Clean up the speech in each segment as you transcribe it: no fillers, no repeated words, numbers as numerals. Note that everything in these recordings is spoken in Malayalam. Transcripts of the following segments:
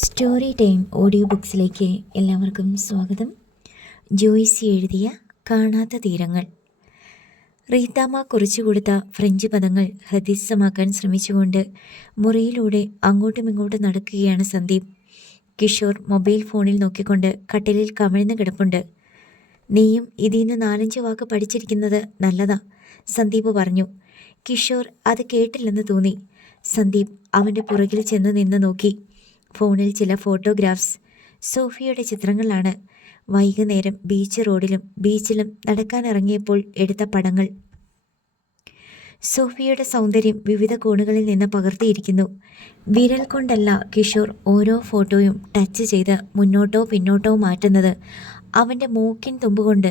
സ്റ്റോറി ടൈം ഓഡിയോ ബുക്സിലേക്ക് എല്ലാവർക്കും സ്വാഗതം. ജോയ്സി എഴുതിയ കാണാത്ത തീരങ്ങൾ. റീത്താമ്മ കുറിച്ചു കൊടുത്ത ഫ്രഞ്ച് പദങ്ങൾ ഹൃദിസ്ഥമാക്കാൻ ശ്രമിച്ചുകൊണ്ട് മുറിയിലൂടെ അങ്ങോട്ടും ഇങ്ങോട്ടും നടക്കുകയാണ് സന്ദീപ്. കിഷോർ മൊബൈൽ ഫോണിൽ നോക്കിക്കൊണ്ട് കട്ടിലിൽ കമിഴ്ന്ന് കിടപ്പുണ്ട്. നീയും ഇതിന്ന് 4-5 വാക്ക് പഠിച്ചിരിക്കുന്നത് നല്ലതാ, സന്ദീപ് പറഞ്ഞു. കിഷോർ അത് കേട്ടില്ലെന്ന് തോന്നി. സന്ദീപ് അവൻ്റെ പുറകിൽ ചെന്ന് നിന്ന് നോക്കി. ഫോണിൽ ചില ഫോട്ടോഗ്രാഫ്സ്, സോഫിയയുടെ ചിത്രങ്ങളാണ്. വൈകുന്നേരം ബീച്ച് റോഡിലും ബീച്ചിലും നടക്കാനിറങ്ങിയപ്പോൾ എടുത്ത പടങ്ങൾ. സോഫിയയുടെ സൗന്ദര്യം വിവിധ കോണുകളിൽ നിന്ന് പകർത്തിയിരിക്കുന്നു. വിരൽ കൊണ്ടല്ല കിഷോർ ഓരോ ഫോട്ടോയും ടച്ച് ചെയ്ത് മുന്നോട്ടോ പിന്നോട്ടോ മാറ്റുന്നത്, അവൻ്റെ മൂക്കിൻ തുമ്പുകൊണ്ട്.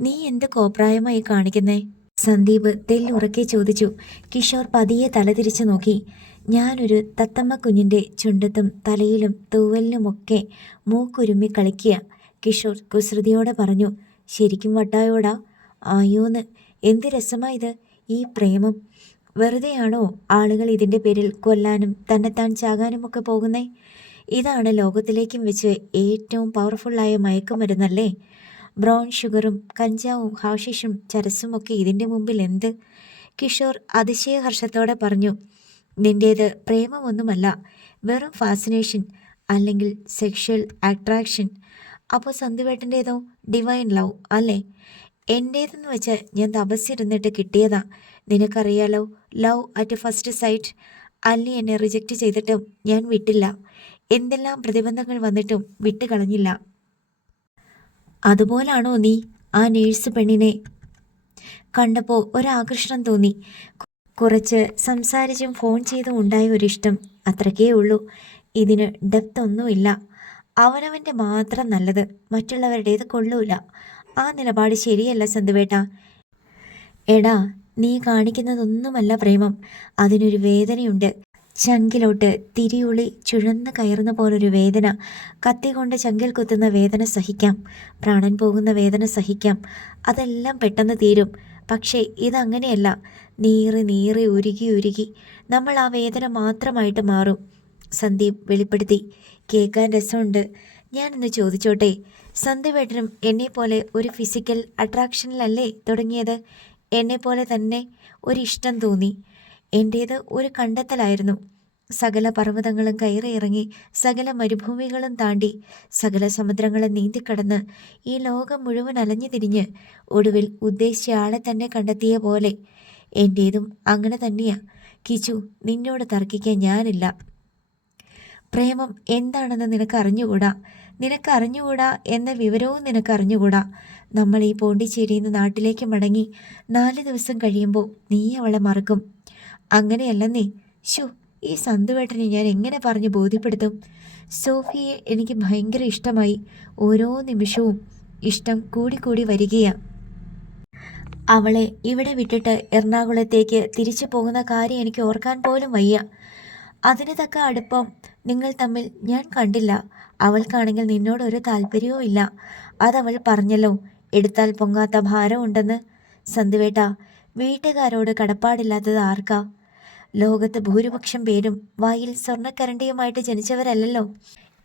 നീ എന്ത് കോപ്രായമായി കാണിക്കുന്നേ? സന്ദീപ് തെല്ലുറക്കെ ചോദിച്ചു. കിഷോർ പതിയെ തലതിരിച്ചു നോക്കി. ഞാനൊരു തത്തമ്മ കുഞ്ഞിൻ്റെ ചുണ്ടത്തും തലയിലും തൂവലിനുമൊക്കെ മൂക്കുരുമ്മി കളിക്കുക, കിഷോർ കുസൃതിയോടെ പറഞ്ഞു. ശരിക്കും വട്ടായോടാ? ആയോന്ന്. എന്ത് രസമായത് ഈ പ്രേമം. വെറുതെയാണോ ആളുകൾ ഇതിൻ്റെ പേരിൽ കൊല്ലാനും തന്നെത്താൻ ചാകാനുമൊക്കെ പോകുന്നേ? ഇതാണ് ലോകത്തിലേക്കും വെച്ച് ഏറ്റവും പവർഫുള്ളായ മയക്കുമരുന്നല്ലേ? ബ്രൗൺ ഷുഗറും കഞ്ചാവും ഹാഷിഷും ചരസുമൊക്കെ ഇതിൻ്റെ മുമ്പിൽ എന്ത്? കിഷോർ അതിശയഹർഷത്തോടെ പറഞ്ഞു. നിൻ്റേത് പ്രേമമൊന്നുമല്ല, വെറും ഫാസിനേഷൻ, അല്ലെങ്കിൽ സെക്ഷൽ അട്രാക്ഷൻ. അപ്പോൾ സന്ദീപേട്ടൻ്റേതോ ഡിവൈൻ ലവ് അല്ലേ? എൻ്റേതെന്ന് വെച്ച് ഞാൻ തപസ്സിരുന്നിട്ട് കിട്ടിയതാ. നിനക്കറിയാലോ, ലവ് അറ്റ് ഫസ്റ്റ് സൈറ്റ്. അല്ലി എന്നെ റിജക്റ്റ് ചെയ്തിട്ടും ഞാൻ വിട്ടില്ല. എന്തെല്ലാം പ്രതിബന്ധങ്ങൾ വന്നിട്ടും വിട്ടുകളഞ്ഞില്ല. അതുപോലാണോ നീ? ആ നേഴ്സ് പെണ്ണിനെ കണ്ടപ്പോൾ ഒരാകർഷണം തോന്നി. കുറച്ച് സംസാരിച്ചും ഫോൺ ചെയ്തും ഉണ്ടായ ഒരിഷ്ടം, അത്രക്കേ ഉള്ളൂ. ഇതിന് ഡെപ്ത് ഒന്നുമില്ല. അവനവൻ്റെ മാത്രം നല്ലത്, മറ്റുള്ളവരുടേത് കൊള്ളൂല. ആ നിലപാട് ശരിയല്ല സന്ദീപേട്ട. എടാ, നീ കാണിക്കുന്നതൊന്നുമല്ല പ്രേമം, അതിനൊരു വേദനയുണ്ട്. ചങ്കിലോട്ട് തിരിയുളി ചുഴന്ന് കയറുന്ന പോലൊരു വേദന. കത്തി കൊണ്ട് ചങ്കിൽ കുത്തുന്ന വേദന സഹിക്കാം, പ്രാണൻ പോകുന്ന വേദന സഹിക്കാം, അതെല്ലാം പെട്ടെന്ന് തീരും. പക്ഷേ ഇതങ്ങനെയല്ല. നീറി നീറി ഉരുകി ഉരുകി നമ്മൾ ആ വേദന മാത്രമായിട്ട് മാറും, സന്ദീപ് വെളിപ്പെടുത്തി. കേൾക്കാൻ രസമുണ്ട്. ഞാനൊന്ന് ചോദിച്ചോട്ടെ, സന്ദീപേട്ടനും എന്നെപ്പോലെ ഒരു ഫിസിക്കൽ അട്രാക്ഷനിലല്ലേ തുടങ്ങിയത്? എന്നെപ്പോലെ തന്നെ ഒരിഷ്ടം തോന്നി. എൻ്റേത് ഒരു കണ്ടെത്തലായിരുന്നു. സകല പർവ്വതങ്ങളും കയറി ഇറങ്ങി, സകല മരുഭൂമികളും താണ്ടി, സകല സമുദ്രങ്ങളും നീന്തിക്കടന്ന്, ഈ ലോകം മുഴുവൻ അലഞ്ഞു തിരിഞ്ഞ് ഒടുവിൽ ഉദ്ദേശിച്ച ആളെ തന്നെ കണ്ടെത്തിയ പോലെ. എൻ്റേതും അങ്ങനെ തന്നെയാ കിച്ചു, നിന്നോട് തർക്കിക്കാൻ ഞാനില്ല. പ്രേമം എന്താണെന്ന് നിനക്കറിഞ്ഞുകൂടാ എന്ന വിവരവും നിനക്കറിഞ്ഞുകൂടാ. നമ്മൾ ഈ പോണ്ടിച്ചേരിയിൽ നിന്ന് നാട്ടിലേക്ക് മടങ്ങി 4 ദിവസം കഴിയുമ്പോൾ നീ അവളെ മറക്കും. അങ്ങനെയല്ലെന്നേ. ഈ സന്ദീപേട്ടനെ ഞാൻ എങ്ങനെ പറഞ്ഞ് ബോധ്യപ്പെടുത്തും? സോഫിയെ എനിക്ക് ഭയങ്കര ഇഷ്ടമായി. ഓരോ നിമിഷവും ഇഷ്ടം കൂടിക്കൂടി വരികയാണ്. അവളെ ഇവിടെ വിട്ടിട്ട് എറണാകുളത്തേക്ക് തിരിച്ചു പോകുന്ന കാര്യം എനിക്ക് ഓർക്കാൻ പോലും വയ്യ. അതിന് തക്ക അടുപ്പം നിങ്ങൾ തമ്മിൽ ഞാൻ കണ്ടില്ല. അവൾക്കാണെങ്കിൽ നിന്നോടൊരു താല്പര്യവും ഇല്ല. അതവൾ പറഞ്ഞല്ലോ, എടുത്താൽ പൊങ്ങാത്ത ഭാരം ഉണ്ടെന്ന്. സന്ദീപേട്ട, വീട്ടുകാരോട് കടപ്പാടില്ലാത്തത് ആർക്കാ? ലോകത്ത് ഭൂരിപക്ഷം പേരും വായിൽ സ്വർണ്ണക്കരണ്ടിയുമായിട്ട് ജനിച്ചവരല്ലല്ലോ.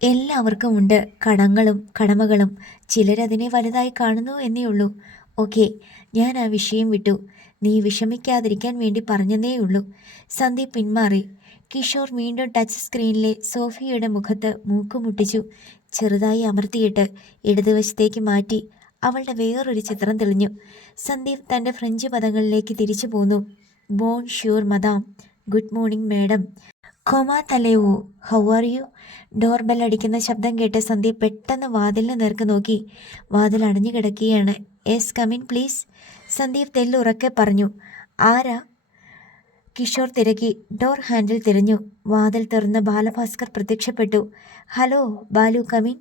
എല്ലാവർക്കും ഉണ്ട് കടങ്ങളും കടമകളും. ചിലരതിനെ വലുതായി കാണുന്നു എന്നേ ഉള്ളൂ. ഓക്കെ, ഞാൻ ആ വിഷയം വിട്ടു. നീ വിഷമിക്കാതിരിക്കാൻ വേണ്ടി പറഞ്ഞതേ ഉള്ളൂ. സന്ദീപ് പിന്മാറി. കിഷോർ വീണ്ടും ടച്ച് സ്ക്രീനിലെ സോഫിയയുടെ മുഖത്ത് മൂക്കുമുട്ടിച്ചു. ചെറുതായി അമർത്തിയിട്ട് ഇടതുവശത്തേക്ക് മാറ്റി അവളുടെ വേറൊരു ചിത്രം തെളിഞ്ഞു. സന്ദീപ് തൻ്റെ ഫ്രഞ്ച് പദങ്ങളിലേക്ക് തിരിച്ചു പോന്നു. ബോൺ ഷ്യൂർ മദാം, ഗുഡ് മോർണിംഗ് മാഡം, കൊമാ തലേവു, ഹൗ ആർ യു? ഡോർബെൽ അടിക്കുന്ന ശബ്ദം കേട്ട് സന്ദീപ് പെട്ടെന്ന് വാതിലിന് നേർക്ക് നോക്കി. വാതിൽ അടഞ്ഞു കിടക്കുകയാണ്. യെസ്, കമിൻ പ്ലീസ്, സന്ദീപ് തെല്ലുറക്കെ പറഞ്ഞു. ആരാ? കിഷോർ തിരക്കി. ഡോർ ഹാൻഡിൽ തിരഞ്ഞു. വാതിൽ തുറന്ന് ബാലഭാസ്കർ പ്രത്യക്ഷപ്പെട്ടു. Hello Balu, come in.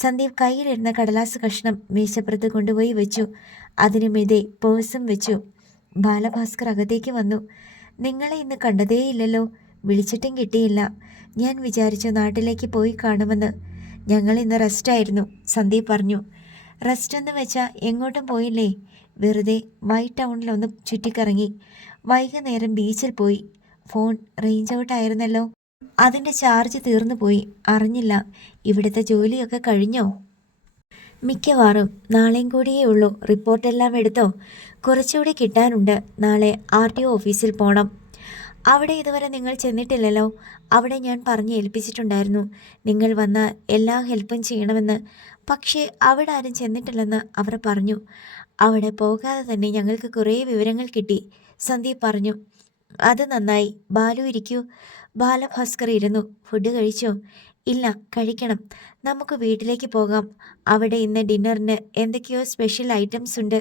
സന്ദീപ് കയ്യിലിരുന്ന കടലാസ് കഷ്ണം മേശപ്പുറത്ത് കൊണ്ടുപോയി വെച്ചു. അതിനു മീതെ പേഴ്സും വെച്ചു. ബാലഭാസ്കർ അകത്തേക്ക് വന്നു. നിങ്ങളെ ഇന്ന് കണ്ടതേയില്ലല്ലോ. വിളിച്ചിട്ടും കിട്ടിയില്ല. ഞാൻ വിചാരിച്ചു നാട്ടിലേക്ക് പോയി കാണുമെന്ന്. ഞങ്ങൾ ഇന്ന് റെസ്റ്റായിരുന്നു, സന്ദീപ് പറഞ്ഞു. റെസ്റ്റ് എന്ന് വെച്ചാൽ എങ്ങോട്ടും പോയില്ലേ? വെറുതെ വൈറ്റ് ടൗണിലൊന്ന് ചുറ്റിക്കറങ്ങി. വൈകുന്നേരം ബീച്ചിൽ പോയി. ഫോൺ റേഞ്ച് ഔട്ട് ആയിരുന്നല്ലോ. അതിൻ്റെ ചാർജ് തീർന്നു പോയി. അറിഞ്ഞില്ല. ഇവിടുത്തെ ജോലിയൊക്കെ കഴിഞ്ഞോ? മിക്കവാറും നാളെയും കൂടിയേ ഉള്ളൂ. റിപ്പോർട്ടെല്ലാം എടുത്തോ? കുറച്ചുകൂടി കിട്ടാനുണ്ട്. നാളെ RTO ഓഫീസിൽ പോണം. അവിടെ ഇതുവരെ നിങ്ങൾ ചെന്നിട്ടില്ലല്ലോ. അവിടെ ഞാൻ പറഞ്ഞ് ഏൽപ്പിച്ചിട്ടുണ്ടായിരുന്നു നിങ്ങൾ വന്ന എല്ലാ ഹെൽപ്പും ചെയ്യണമെന്ന്. പക്ഷേ അവിടെ ആരും ചെന്നിട്ടില്ലെന്ന് അവർ പറഞ്ഞു. അവിടെ പോകാതെ തന്നെ ഞങ്ങൾക്ക് കുറേ വിവരങ്ങൾ കിട്ടി, സന്ദീപ് പറഞ്ഞു. അത് നന്നായി. ബാലു ഇരിക്കൂ. ബാലഭാസ്കർ ഇരുന്നു. ഫുഡ് കഴിച്ചോ? ഇല്ല, കഴിക്കണം. നമുക്ക് വീട്ടിലേക്ക് പോകാം. അവിടെ ഇന്ന് ഡിന്നറിന് എന്തൊക്കെയോ സ്പെഷ്യൽ ഐറ്റംസ് ഉണ്ട്.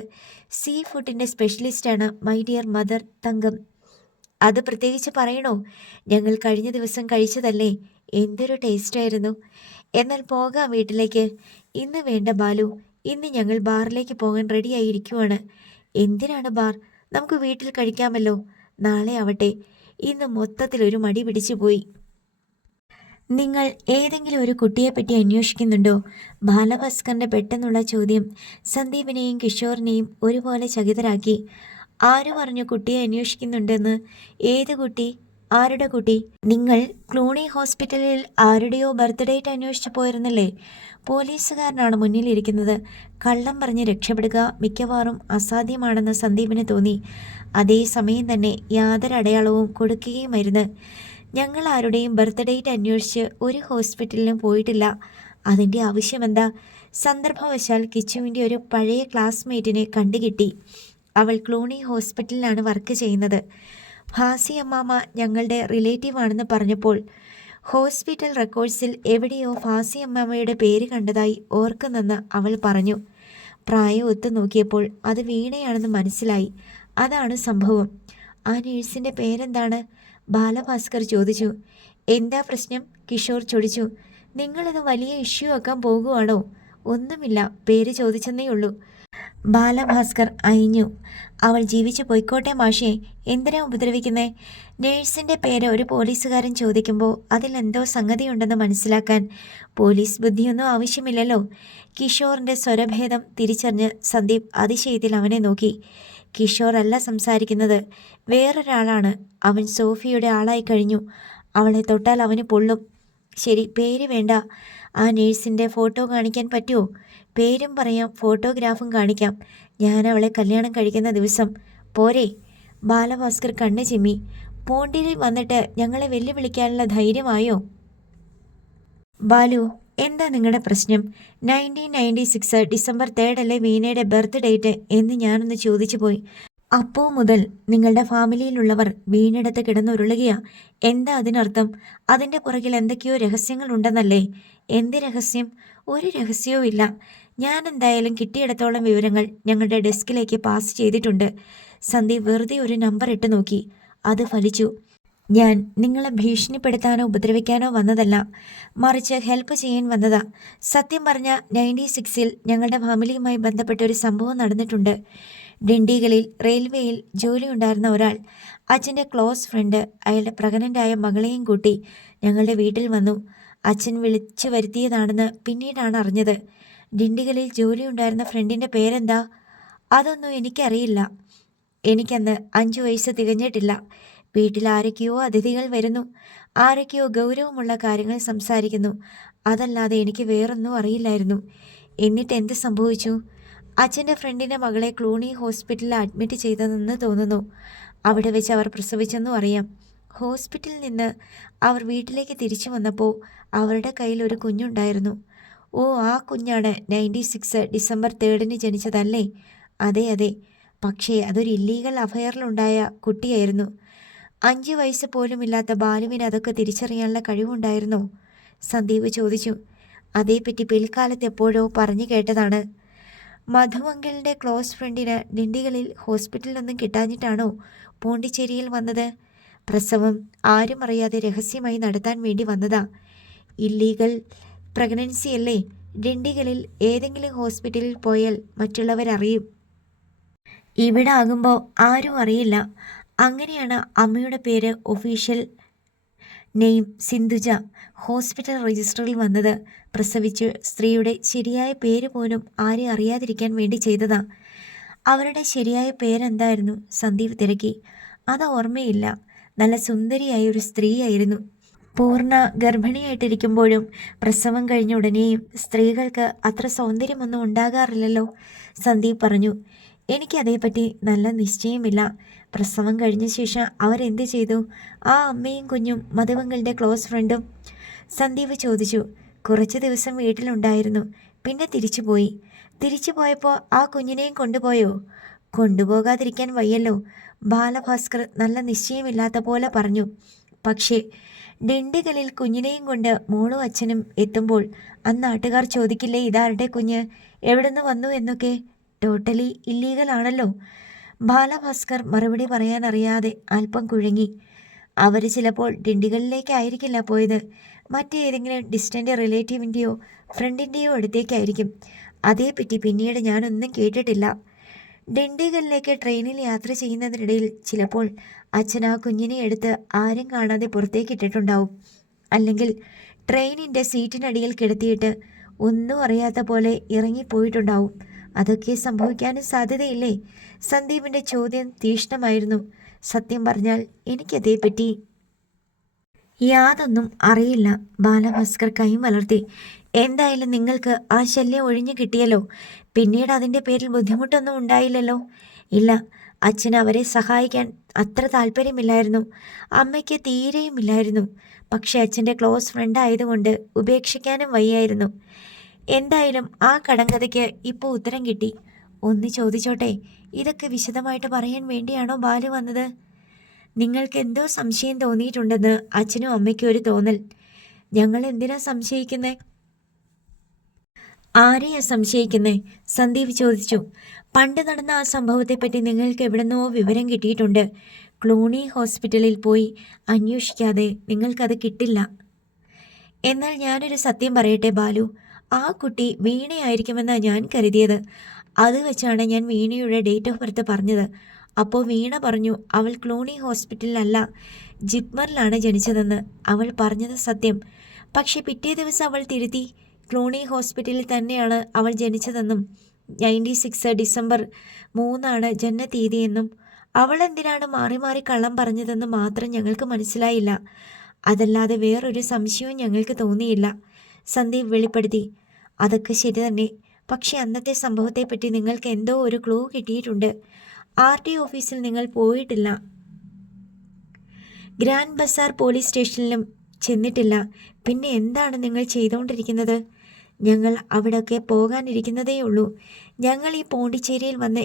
സീ ഫുഡിൻ്റെ സ്പെഷ്യലിസ്റ്റാണ് മൈ ഡിയർ മദർ തങ്കം. അത് പ്രത്യേകിച്ച് പറയണോ? ഞങ്ങൾ കഴിഞ്ഞ ദിവസം കഴിച്ചതല്ലേ, എന്തൊരു ടേസ്റ്റായിരുന്നു. എന്നാൽ പോകാം വീട്ടിലേക്ക്. ഇന്ന് വേണ്ട ബാലു, ഇന്ന് ഞങ്ങൾ ബാറിലേക്ക് പോകാൻ റെഡിയായിരിക്കുവാണ്. എന്തിനാണ് ബാർ? നമുക്ക് വീട്ടിൽ കഴിക്കാമല്ലോ. നാളെ ആവട്ടെ. ഇന്ന് മൊത്തത്തിലൊരു മടി പിടിച്ചു പോയി. നിങ്ങൾ ഏതെങ്കിലും ഒരു കുട്ടിയെപ്പറ്റി അന്വേഷിക്കുന്നുണ്ടോ? ബാലഭാസ്കറിൻ്റെ പെട്ടെന്നുള്ള ചോദ്യം സന്ദീപിനെയും കിഷോറിനെയും ഒരുപോലെ ചകിതരാക്കി. ആര് പറഞ്ഞു കുട്ടിയെ അന്വേഷിക്കുന്നുണ്ടെന്ന്? ഏത് കുട്ടി? ആരുടെ കുട്ടി? നിങ്ങൾ ക്ലൂണി ഹോസ്പിറ്റലിൽ ആരുടെയോ ബർത്ത്ഡേറ്റ് അന്വേഷിച്ചു പോയിരുന്നില്ലേ? പോലീസുകാരനാണ് മുന്നിലിരിക്കുന്നത്. കള്ളം പറഞ്ഞ് രക്ഷപ്പെടുക മിക്കവാറും അസാധ്യമാണെന്ന് സന്ദീപിന് തോന്നി. അതേസമയം തന്നെ യാതൊരു അടയാളവും കൊടുക്കുകയുമായിരുന്നു. ഞങ്ങൾ ആരുടെയും ബർത്ത്ഡേറ്റ് അന്വേഷിച്ച് ഒരു ഹോസ്പിറ്റലിലും പോയിട്ടില്ല. അതിൻ്റെ ആവശ്യമെന്താ? സന്ദർഭവശാൽ കിച്ചുവിൻ്റെ ഒരു പഴയ ക്ലാസ്മേറ്റിനെ കണ്ടുകിട്ടി. അവൾ ക്ലൂണി ഹോസ്പിറ്റലിലാണ് വർക്ക് ചെയ്യുന്നത്. ഭാസി അമ്മാമ്മ ഞങ്ങളുടെ റിലേറ്റീവ് ആണെന്ന് പറഞ്ഞപ്പോൾ ഹോസ്പിറ്റൽ റെക്കോർഡ്സിൽ എവിടെയോ ഭാസി അമ്മാമ്മയുടെ പേര് കണ്ടതായി ഓർക്കുന്നെന്ന് അവൾ പറഞ്ഞു. പ്രായം ഒത്തു നോക്കിയപ്പോൾ അത് വീണയാണെന്ന് മനസ്സിലായി. അതാണ് സംഭവം. ആ നേഴ്സിൻ്റെ പേരെന്താണ്? ബാലഭാസ്കർ ചോദിച്ചു. എന്താ പ്രശ്നം? കിഷോർ ചോദിച്ചു. നിങ്ങളിത് വലിയ ഇഷ്യൂ ആക്കാൻ പോകുവാണോ? ഒന്നുമില്ല, പേര് ചോദിച്ചെന്നേ ഉള്ളൂ. ബാലഭാസ്കർ അയിഞ്ഞു. അവൾ ജീവിച്ചു പോയിക്കോട്ടെ മാഷേ, എന്തിനാ ഉപദ്രവിക്കുന്നേ? നേഴ്സിൻ്റെ പേര് ഒരു പോലീസുകാരൻ ചോദിക്കുമ്പോൾ അതിലെന്തോ സംഗതിയുണ്ടെന്ന് മനസ്സിലാക്കാൻ പോലീസ് ബുദ്ധിയൊന്നും ആവശ്യമില്ലല്ലോ. കിഷോറിൻ്റെ സ്വരഭേദം തിരിച്ചറിഞ്ഞ് സന്ദീപ് അതിശയത്തിൽ അവനെ നോക്കി. കിഷോർ അല്ല സംസാരിക്കുന്നത്, വേറൊരാളാണ്. അവൻ സോഫിയുടെ ആളായി കഴിഞ്ഞു. അവളെ തൊട്ടാൽ അവന് പൊള്ളും. ശരി, പേര് വേണ്ട. ആ നേഴ്സിൻ്റെ ഫോട്ടോ കാണിക്കാൻ പറ്റുമോ? പേരും പറയാം, ഫോട്ടോഗ്രാഫും കാണിക്കാം. ഞാൻ അവളെ കല്യാണം കഴിക്കുന്ന ദിവസം. പോരെ? ബാലഭാസ്കർ കണ്ണ് ചിമ്മി. പോണ്ടിയിൽ വന്നിട്ട് ഞങ്ങളെ വെല്ലുവിളിക്കാനുള്ള ധൈര്യമായോ? ബാലു, എന്താ നിങ്ങളുടെ പ്രശ്നം? 1996 ഡിസംബർ 3 അല്ലേ വീണയുടെ ബർത്ത് ഡേറ്റ് എന്ന് ഞാനൊന്ന് ചോദിച്ചു പോയി. അപ്പോൾ മുതൽ നിങ്ങളുടെ ഫാമിലിയിലുള്ളവർ വീണെടുത്ത് കിടന്നുരുളുകയാ. എന്താ അതിനർത്ഥം? അതിൻ്റെ പുറകിൽ എന്തൊക്കെയോ രഹസ്യങ്ങളുണ്ടെന്നല്ലേ? എന്ത് രഹസ്യം? ഒരു രഹസ്യവും ഇല്ല. ഞാൻ എന്തായാലും കിട്ടിയിടത്തോളം വിവരങ്ങൾ ഞങ്ങളുടെ ഡെസ്കിലേക്ക് പാസ് ചെയ്തിട്ടുണ്ട്. സന്ദീപ് വെറുതെ ഒരു നമ്പർ ഇട്ട് നോക്കി. അത് ഫലിച്ചു. ഞാൻ നിങ്ങളെ ഭീഷണിപ്പെടുത്താനോ ഉപദ്രവിക്കാനോ വന്നതല്ല, മറിച്ച് ഹെൽപ്പ് ചെയ്യാൻ വന്നതാ. സത്യം പറഞ്ഞ 96-ൽ ഞങ്ങളുടെ ഫാമിലിയുമായി ബന്ധപ്പെട്ട ഒരു സംഭവം നടന്നിട്ടുണ്ട്. ഡിണ്ടിഗലിൽ റെയിൽവേയിൽ ജോലി ഉണ്ടായിരുന്ന ഒരാൾ അച്ഛൻ്റെ ക്ലോസ് ഫ്രണ്ട് അയാളുടെ പ്രഗ്നൻ്റായ മകളെയും കൂട്ടി ഞങ്ങളുടെ വീട്ടിൽ വന്നു. അച്ഛൻ വിളിച്ചു വരുത്തിയതാണെന്ന് പിന്നീടാണ് അറിഞ്ഞത്. ഡിണ്ടിഗലിൽ ജോലി ഉണ്ടായിരുന്ന ഫ്രണ്ടിൻ്റെ പേരെന്താ? അതൊന്നും എനിക്കറിയില്ല. എനിക്കന്ന് 5 വയസ്സ് തികഞ്ഞിട്ടില്ല. വീട്ടിൽ ആരൊക്കെയോ അതിഥികൾ വരുന്നു, ആരൊക്കെയോ ഗൗരവമുള്ള കാര്യങ്ങൾ സംസാരിക്കുന്നു. അതല്ലാതെ എനിക്ക് വേറൊന്നും അറിയില്ലായിരുന്നു. എന്നിട്ട് എന്ത് സംഭവിച്ചു? അച്ഛൻ്റെ ഫ്രണ്ടിൻ്റെ മകളെ ക്ലൂണി ഹോസ്പിറ്റലിൽ അഡ്മിറ്റ് ചെയ്തതെന്ന് തോന്നുന്നു. അവിടെ വെച്ച് അവർ പ്രസവിച്ചെന്നും അറിയാം. ഹോസ്പിറ്റലിൽ നിന്ന് അവർ വീട്ടിലേക്ക് തിരിച്ചു വന്നപ്പോൾ അവരുടെ കയ്യിൽ ഒരു കുഞ്ഞുണ്ടായിരുന്നു. ഓ, ആ കുഞ്ഞാണ് 96 ഡിസംബർ 3 ജനിച്ചതല്ലേ? അതെ അതെ. പക്ഷേ അതൊരു ഇല്ലീഗൽ അഫയറിലുണ്ടായ കുട്ടിയായിരുന്നു. 5 വയസ്സ് പോലുമില്ലാത്ത ബാലുവിന് അതൊക്കെ തിരിച്ചറിയാനുള്ള കഴിവുണ്ടായിരുന്നോ? സന്ദീപ് ചോദിച്ചു. അതേപ്പറ്റി പിൽക്കാലത്ത് എപ്പോഴോ പറഞ്ഞു കേട്ടതാണ്. മധുവങ്കലിൻ്റെ ക്ലോസ് ഫ്രണ്ടിന് ഡിണ്ടിഗലിൽ ഹോസ്പിറ്റലിലൊന്നും കിട്ടാഞ്ഞിട്ടാണോ പോണ്ടിച്ചേരിയിൽ വന്നത്? പ്രസവം ആരും അറിയാതെ രഹസ്യമായി നടത്താൻ വേണ്ടി വന്നതാ. ഇല്ലീഗൽ പ്രഗ്നൻസി അല്ലേ? ഡിണ്ടിഗലിൽ ഏതെങ്കിലും ഹോസ്പിറ്റലിൽ പോയാൽ മറ്റുള്ളവരറിയും. ഇവിടെ ആകുമ്പോൾ ആരും അറിയില്ല. അങ്ങനെയാണ് അമ്മയുടെ പേര് ഒഫീഷ്യൽ നെയിം സിന്ധുജ ഹോസ്പിറ്റൽ രജിസ്റ്ററിൽ വന്നത്. പ്രസവിച്ച് സ്ത്രീയുടെ ശരിയായ പേര് പോലും ആരും അറിയാതിരിക്കാൻ വേണ്ടി ചെയ്തതാ. അവരുടെ ശരിയായ പേരെന്തായിരുന്നു? സന്ദീപ് തിരക്കി. അത് ഓർമ്മയില്ല. നല്ല സുന്ദരിയായ ഒരു സ്ത്രീയായിരുന്നു. പൂർണ്ണ ഗർഭിണിയായിട്ടിരിക്കുമ്പോഴും പ്രസവം കഴിഞ്ഞ ഉടനെയും സ്ത്രീകൾക്ക് അത്ര സൗന്ദര്യമൊന്നും ഉണ്ടാകാറില്ലല്ലോ, സന്ദീപ് പറഞ്ഞു. എനിക്കതേപ്പറ്റി നല്ല നിശ്ചയമില്ല. പ്രസവം കഴിഞ്ഞ ശേഷം അവരെന്ത് ചെയ്തു? ആ അമ്മയും കുഞ്ഞും മധുവങ്ങളുടെ ക്ലോസ് ഫ്രണ്ടും? സന്ദീപ് ചോദിച്ചു. കുറച്ച് ദിവസം വീട്ടിലുണ്ടായിരുന്നു, പിന്നെ തിരിച്ചുപോയി. തിരിച്ചു പോയപ്പോൾ ആ കുഞ്ഞിനെയും കൊണ്ടുപോയോ? കൊണ്ടുപോകാതിരിക്കാൻ വയ്യല്ലോ, ബാലഭാസ്കർ നല്ല നിശ്ചയമില്ലാത്ത പോലെ പറഞ്ഞു. പക്ഷേ ഡിണ്ടിഗലിൽ കുഞ്ഞിനെയും കൊണ്ട് മോളും അച്ഛനും എത്തുമ്പോൾ നാട്ടുകാർ ചോദിക്കില്ലേ ഇതാരുടെ കുഞ്ഞ്, എവിടുന്ന് വന്നു എന്നൊക്കെ? ടോട്ടലി ഇല്ലീഗൽ ആണല്ലോ. ബാലഭാസ്കർ മറുപടി പറയാനറിയാതെ അല്പം കുഴങ്ങി. അവർ ചിലപ്പോൾ ഡിണ്ടിഗലിലേക്കായിരിക്കില്ല പോയത്, മറ്റേതെങ്കിലും ഡിസ്റ്റൻ്റ് റിലേറ്റീവിൻ്റെയോ ഫ്രണ്ടിൻ്റെയോ അടുത്തേക്കായിരിക്കും. അതേപ്പറ്റി പിന്നീട് ഞാനൊന്നും കേട്ടിട്ടില്ല. ഡിണ്ടിഗലിലേക്ക് ട്രെയിനിൽ യാത്ര ചെയ്യുന്നതിനിടയിൽ ചിലപ്പോൾ അച്ഛൻ ആ കുഞ്ഞിനെ എടുത്ത് ആരും കാണാതെ പുറത്തേക്കിട്ടിട്ടുണ്ടാവും. അല്ലെങ്കിൽ ട്രെയിനിൻ്റെ സീറ്റിനടിയിൽ കിടത്തിയിട്ട് ഒന്നും അറിയാത്ത പോലെ ഇറങ്ങിപ്പോയിട്ടുണ്ടാവും. അതൊക്കെ സംഭവിക്കാനും സാധ്യതയില്ലേ? സന്ദീപിൻ്റെ ചോദ്യം തീക്ഷ്ണമായിരുന്നു. സത്യം പറഞ്ഞാൽ എനിക്കതേപ്പറ്റി യാതൊന്നും അറിയില്ല. ബാലഭാസ്കർ കൈ മലർത്തി. എന്തായാലും നിങ്ങൾക്ക് ആ ശല്യം ഒഴിഞ്ഞു കിട്ടിയല്ലോ. പിന്നീട് അതിൻ്റെ പേരിൽ ബുദ്ധിമുട്ടൊന്നും ഉണ്ടായില്ലല്ലോ? ഇല്ല, അച്ഛന് അവരെ സഹായിക്കാൻ അത്ര താല്പര്യമില്ലായിരുന്നു. അമ്മയ്ക്ക് തീരെയുമില്ലായിരുന്നു. പക്ഷെ അച്ഛൻ്റെ ക്ലോസ് ഫ്രണ്ട് ആയതുകൊണ്ട് ഉപേക്ഷിക്കാനും വയ്യായിരുന്നു. എന്തായാലും ആ കടങ്കഥയ്ക്ക് ഇപ്പോൾ ഉത്തരം കിട്ടി. ഒന്ന് ചോദിച്ചോട്ടെ, ഇതൊക്കെ വിശദമായിട്ട് പറയാൻ വേണ്ടിയാണോ ബാലു വന്നത്? നിങ്ങൾക്ക് എന്തോ സംശയം തോന്നിയിട്ടുണ്ടെന്ന് അച്ഛനും അമ്മയ്ക്കും ഒരു തോന്നൽ. ഞങ്ങൾ എന്തിനാ സംശയിക്കുന്നേ? ആരെയാ സംശയിക്കുന്നേ? സന്ദീപ് ചോദിച്ചു. പണ്ട് നടന്ന ആ സംഭവത്തെപ്പറ്റി നിങ്ങൾക്ക് എവിടുന്നോ വിവരം കിട്ടിയിട്ടുണ്ട്. ക്ലൂണി ഹോസ്പിറ്റലിൽ പോയി അന്വേഷിക്കാതെ നിങ്ങൾക്കത് കിട്ടില്ല. എന്നാൽ ഞാനൊരു സത്യം പറയട്ടെ ബാലു, ആ കുട്ടി വീണയായിരിക്കുമെന്നാണ് ഞാൻ കരുതിയത്. അത് വെച്ചാണ് ഞാൻ വീണയുടെ ഡേറ്റ് ഓഫ് ബർത്ത് പറഞ്ഞത്. അപ്പോൾ വീണ പറഞ്ഞു അവൾ ക്ലൂണി ഹോസ്പിറ്റലിലല്ല, ജിപ്മറിലാണ് ജനിച്ചതെന്ന്. അവൾ പറഞ്ഞത് സത്യം. പക്ഷെ പിറ്റേ ദിവസം അവൾ തിരുത്തി ക്ലൂണി ഹോസ്പിറ്റലിൽ തന്നെയാണ് അവൾ ജനിച്ചതെന്നും 96 ഡിസംബർ 3 ജനനതീയതിയെന്നും. അവൾ എന്തിനാണ് മാറി മാറി കള്ളം പറഞ്ഞതെന്ന് മാത്രം ഞങ്ങൾക്ക് മനസ്സിലായില്ല. അതല്ലാതെ വേറൊരു സംശയവും ഞങ്ങൾക്ക് തോന്നിയില്ല, സന്ദീപ് വെളിപ്പെടുത്തി. അതൊക്കെ ശരി തന്നെ. പക്ഷെ അന്നത്തെ സംഭവത്തെപ്പറ്റി നിങ്ങൾക്ക് എന്തോ ഒരു ക്ലൂ കിട്ടിയിട്ടുണ്ട്. RT ഓഫീസിൽ നിങ്ങൾ പോയിട്ടില്ല, ഗ്രാൻഡ് ബസാർ പോലീസ് സ്റ്റേഷനിലും ചെന്നിട്ടില്ല. പിന്നെ എന്താണ് നിങ്ങൾ ചെയ്തുകൊണ്ടിരിക്കുന്നത്? ഞങ്ങൾ അവിടെയൊക്കെ പോകാനിരിക്കുന്നതേ ഉള്ളൂ. ഞങ്ങൾ ഈ പോണ്ടിച്ചേരിയിൽ വന്ന്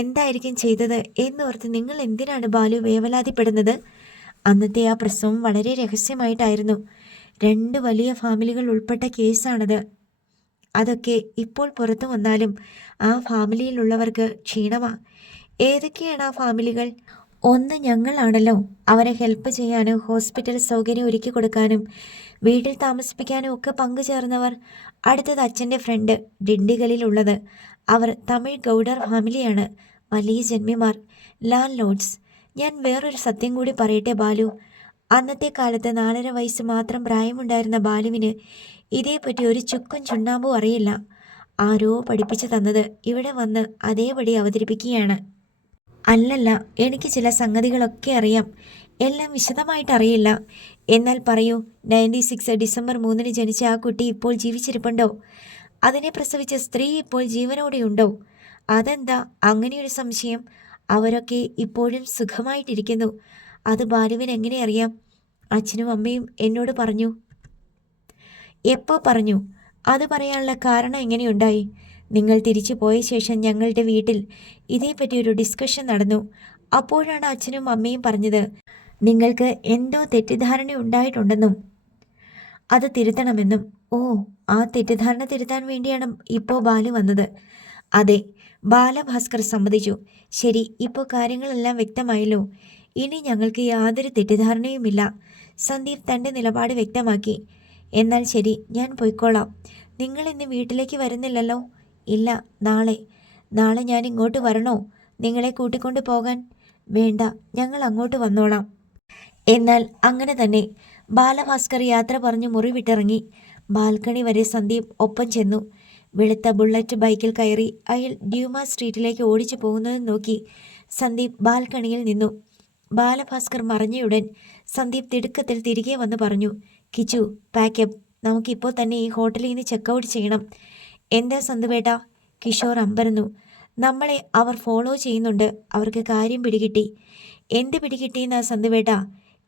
എന്തായിരിക്കും ചെയ്തത് എന്നോർത്ത് നിങ്ങൾ എന്തിനാണ് ബാലു വേവലാതിപ്പെടുന്നത്? അന്നത്തെ ആ പ്രസവം വളരെ രഹസ്യമായിട്ടായിരുന്നു. 2 വലിയ ഫാമിലികൾ ഉൾപ്പെട്ട കേസാണത്. അതൊക്കെ ഇപ്പോൾ പുറത്തു വന്നാലും ആ ഫാമിലിയിലുള്ളവർക്ക് ക്ഷീണമാണ്. ഏതൊക്കെയാണ് ആ ഫാമിലികൾ? ഒന്ന് ഞങ്ങളാണല്ലോ. അവരെ ഹെൽപ്പ് ചെയ്യാനും ഹോസ്പിറ്റൽ സൗകര്യം ഒരുക്കി കൊടുക്കാനും വീട്ടിൽ താമസിപ്പിക്കാനും ഒക്കെ പങ്കുചേർന്നവർ. അടുത്തത് അച്ഛൻ്റെ ഫ്രണ്ട് ഡിണ്ടിഗലിലുള്ളത്. അവർ തമിഴ് ഗൗഡർ ഫാമിലിയാണ്. വലിയ ജന്മിമാർ, ലാൻഡ് ലോഡ്സ്. ഞാൻ വേറൊരു സത്യം കൂടി പറയട്ടെ ബാലു. അന്നത്തെ കാലത്ത് 4.5 വയസ്സ് മാത്രം പ്രായമുണ്ടായിരുന്ന ബാലുവിന് ഇതേപ്പറ്റി ഒരു ചുക്കും ചുണ്ണാമ്പും അറിയില്ല. ആരോ പഠിപ്പിച്ചു തന്നത് ഇവിടെ വന്ന് അതേപടി അവതരിപ്പിക്കുകയാണ്. അല്ലല്ല, എനിക്ക് ചില സംഗതികളൊക്കെ അറിയാം. എല്ലാം വിശദമായിട്ടറിയില്ല. എന്നാൽ പറയൂ, 96 ഡിസംബർ 3 ജനിച്ച ആ കുട്ടി ഇപ്പോൾ ജീവിച്ചിരിപ്പുണ്ടോ? അതിനെ പ്രസവിച്ച സ്ത്രീ ഇപ്പോൾ ജീവനോടെയുണ്ടോ? അതെന്താ അങ്ങനെയൊരു സംശയം? അവരൊക്കെ ഇപ്പോഴും സുഖമായിട്ടിരിക്കുന്നു. അത് ബാലുവിന് എങ്ങനെ അറിയാം? അച്ഛനും അമ്മയും എന്നോട് പറഞ്ഞു. എപ്പോൾ പറഞ്ഞു? അത് പറയാനുള്ള കാരണം എങ്ങനെയുണ്ടായി? നിങ്ങൾ തിരിച്ചു പോയ ശേഷം ഞങ്ങളുടെ വീട്ടിൽ ഇതേപ്പറ്റി ഒരു ഡിസ്കഷൻ നടന്നു. അപ്പോഴാണ് അച്ഛനും അമ്മയും പറഞ്ഞത് നിങ്ങൾക്ക് എന്തോ തെറ്റിദ്ധാരണ ഉണ്ടായിട്ടുണ്ടെന്നും അത് തിരുത്തണമെന്നും. ഓ, ആ തെറ്റിദ്ധാരണ തിരുത്താൻ വേണ്ടിയാണ് ഇപ്പോൾ ബാലു വന്നത്? അതെ, ബാലഭാസ്കർ സമ്മതിച്ചു. ശരി, ഇപ്പോൾ കാര്യങ്ങളെല്ലാം വ്യക്തമായല്ലോ. ഇനി ഞങ്ങൾക്ക് യാതൊരു തെറ്റിദ്ധാരണയുമില്ല. സന്ദീപ് തൻ്റെ നിലപാട് വ്യക്തമാക്കി. എന്നാൽ ശരി, ഞാൻ പോയിക്കോളാം. നിങ്ങൾ ഇന്ന് വീട്ടിലേക്ക് വരുന്നില്ലല്ലോ? ഇല്ല, നാളെ. നാളെ ഞാൻ ഇങ്ങോട്ട് വരണോ നിങ്ങളെ കൂട്ടിക്കൊണ്ട് പോകാൻ? വേണ്ട, ഞങ്ങൾ അങ്ങോട്ട് വന്നോളാം. എന്നാൽ അങ്ങനെ തന്നെ. ബാലഭാസ്കർ യാത്ര പറഞ്ഞ് മുറി വിട്ടിറങ്ങി. ബാൽക്കണി വരെ സന്ദീപ് ഒപ്പം ചെന്നു. വെളുത്ത ബുള്ളറ്റ് ബൈക്കിൽ കയറി അയാൾ ഡ്യൂമ സ്ട്രീറ്റിലേക്ക് ഓടിച്ചു പോകുന്നത് നോക്കി സന്ദീപ് ബാൽക്കണിയിൽ നിന്നു. ബാലഭാസ്കർ മറഞ്ഞയുടൻ സന്ദീപ് തിടുക്കത്തിൽ തിരികെ വന്ന് പറഞ്ഞു. കിച്ചു, പാക്കപ്പ്, നമുക്കിപ്പോൾ തന്നെ ഈ ഹോട്ടലിൽ നിന്ന് ചെക്കൗട്ട് ചെയ്യണം. എന്താ സന്തുവേട്ട? കിഷോർ അമ്പരന്നു. നമ്മളെ അവർ ഫോളോ ചെയ്യുന്നുണ്ട്. അവർക്ക് കാര്യം പിടികിട്ടി. എന്ത് പിടികിട്ടിയെന്നാ സന്തുവേട്ട?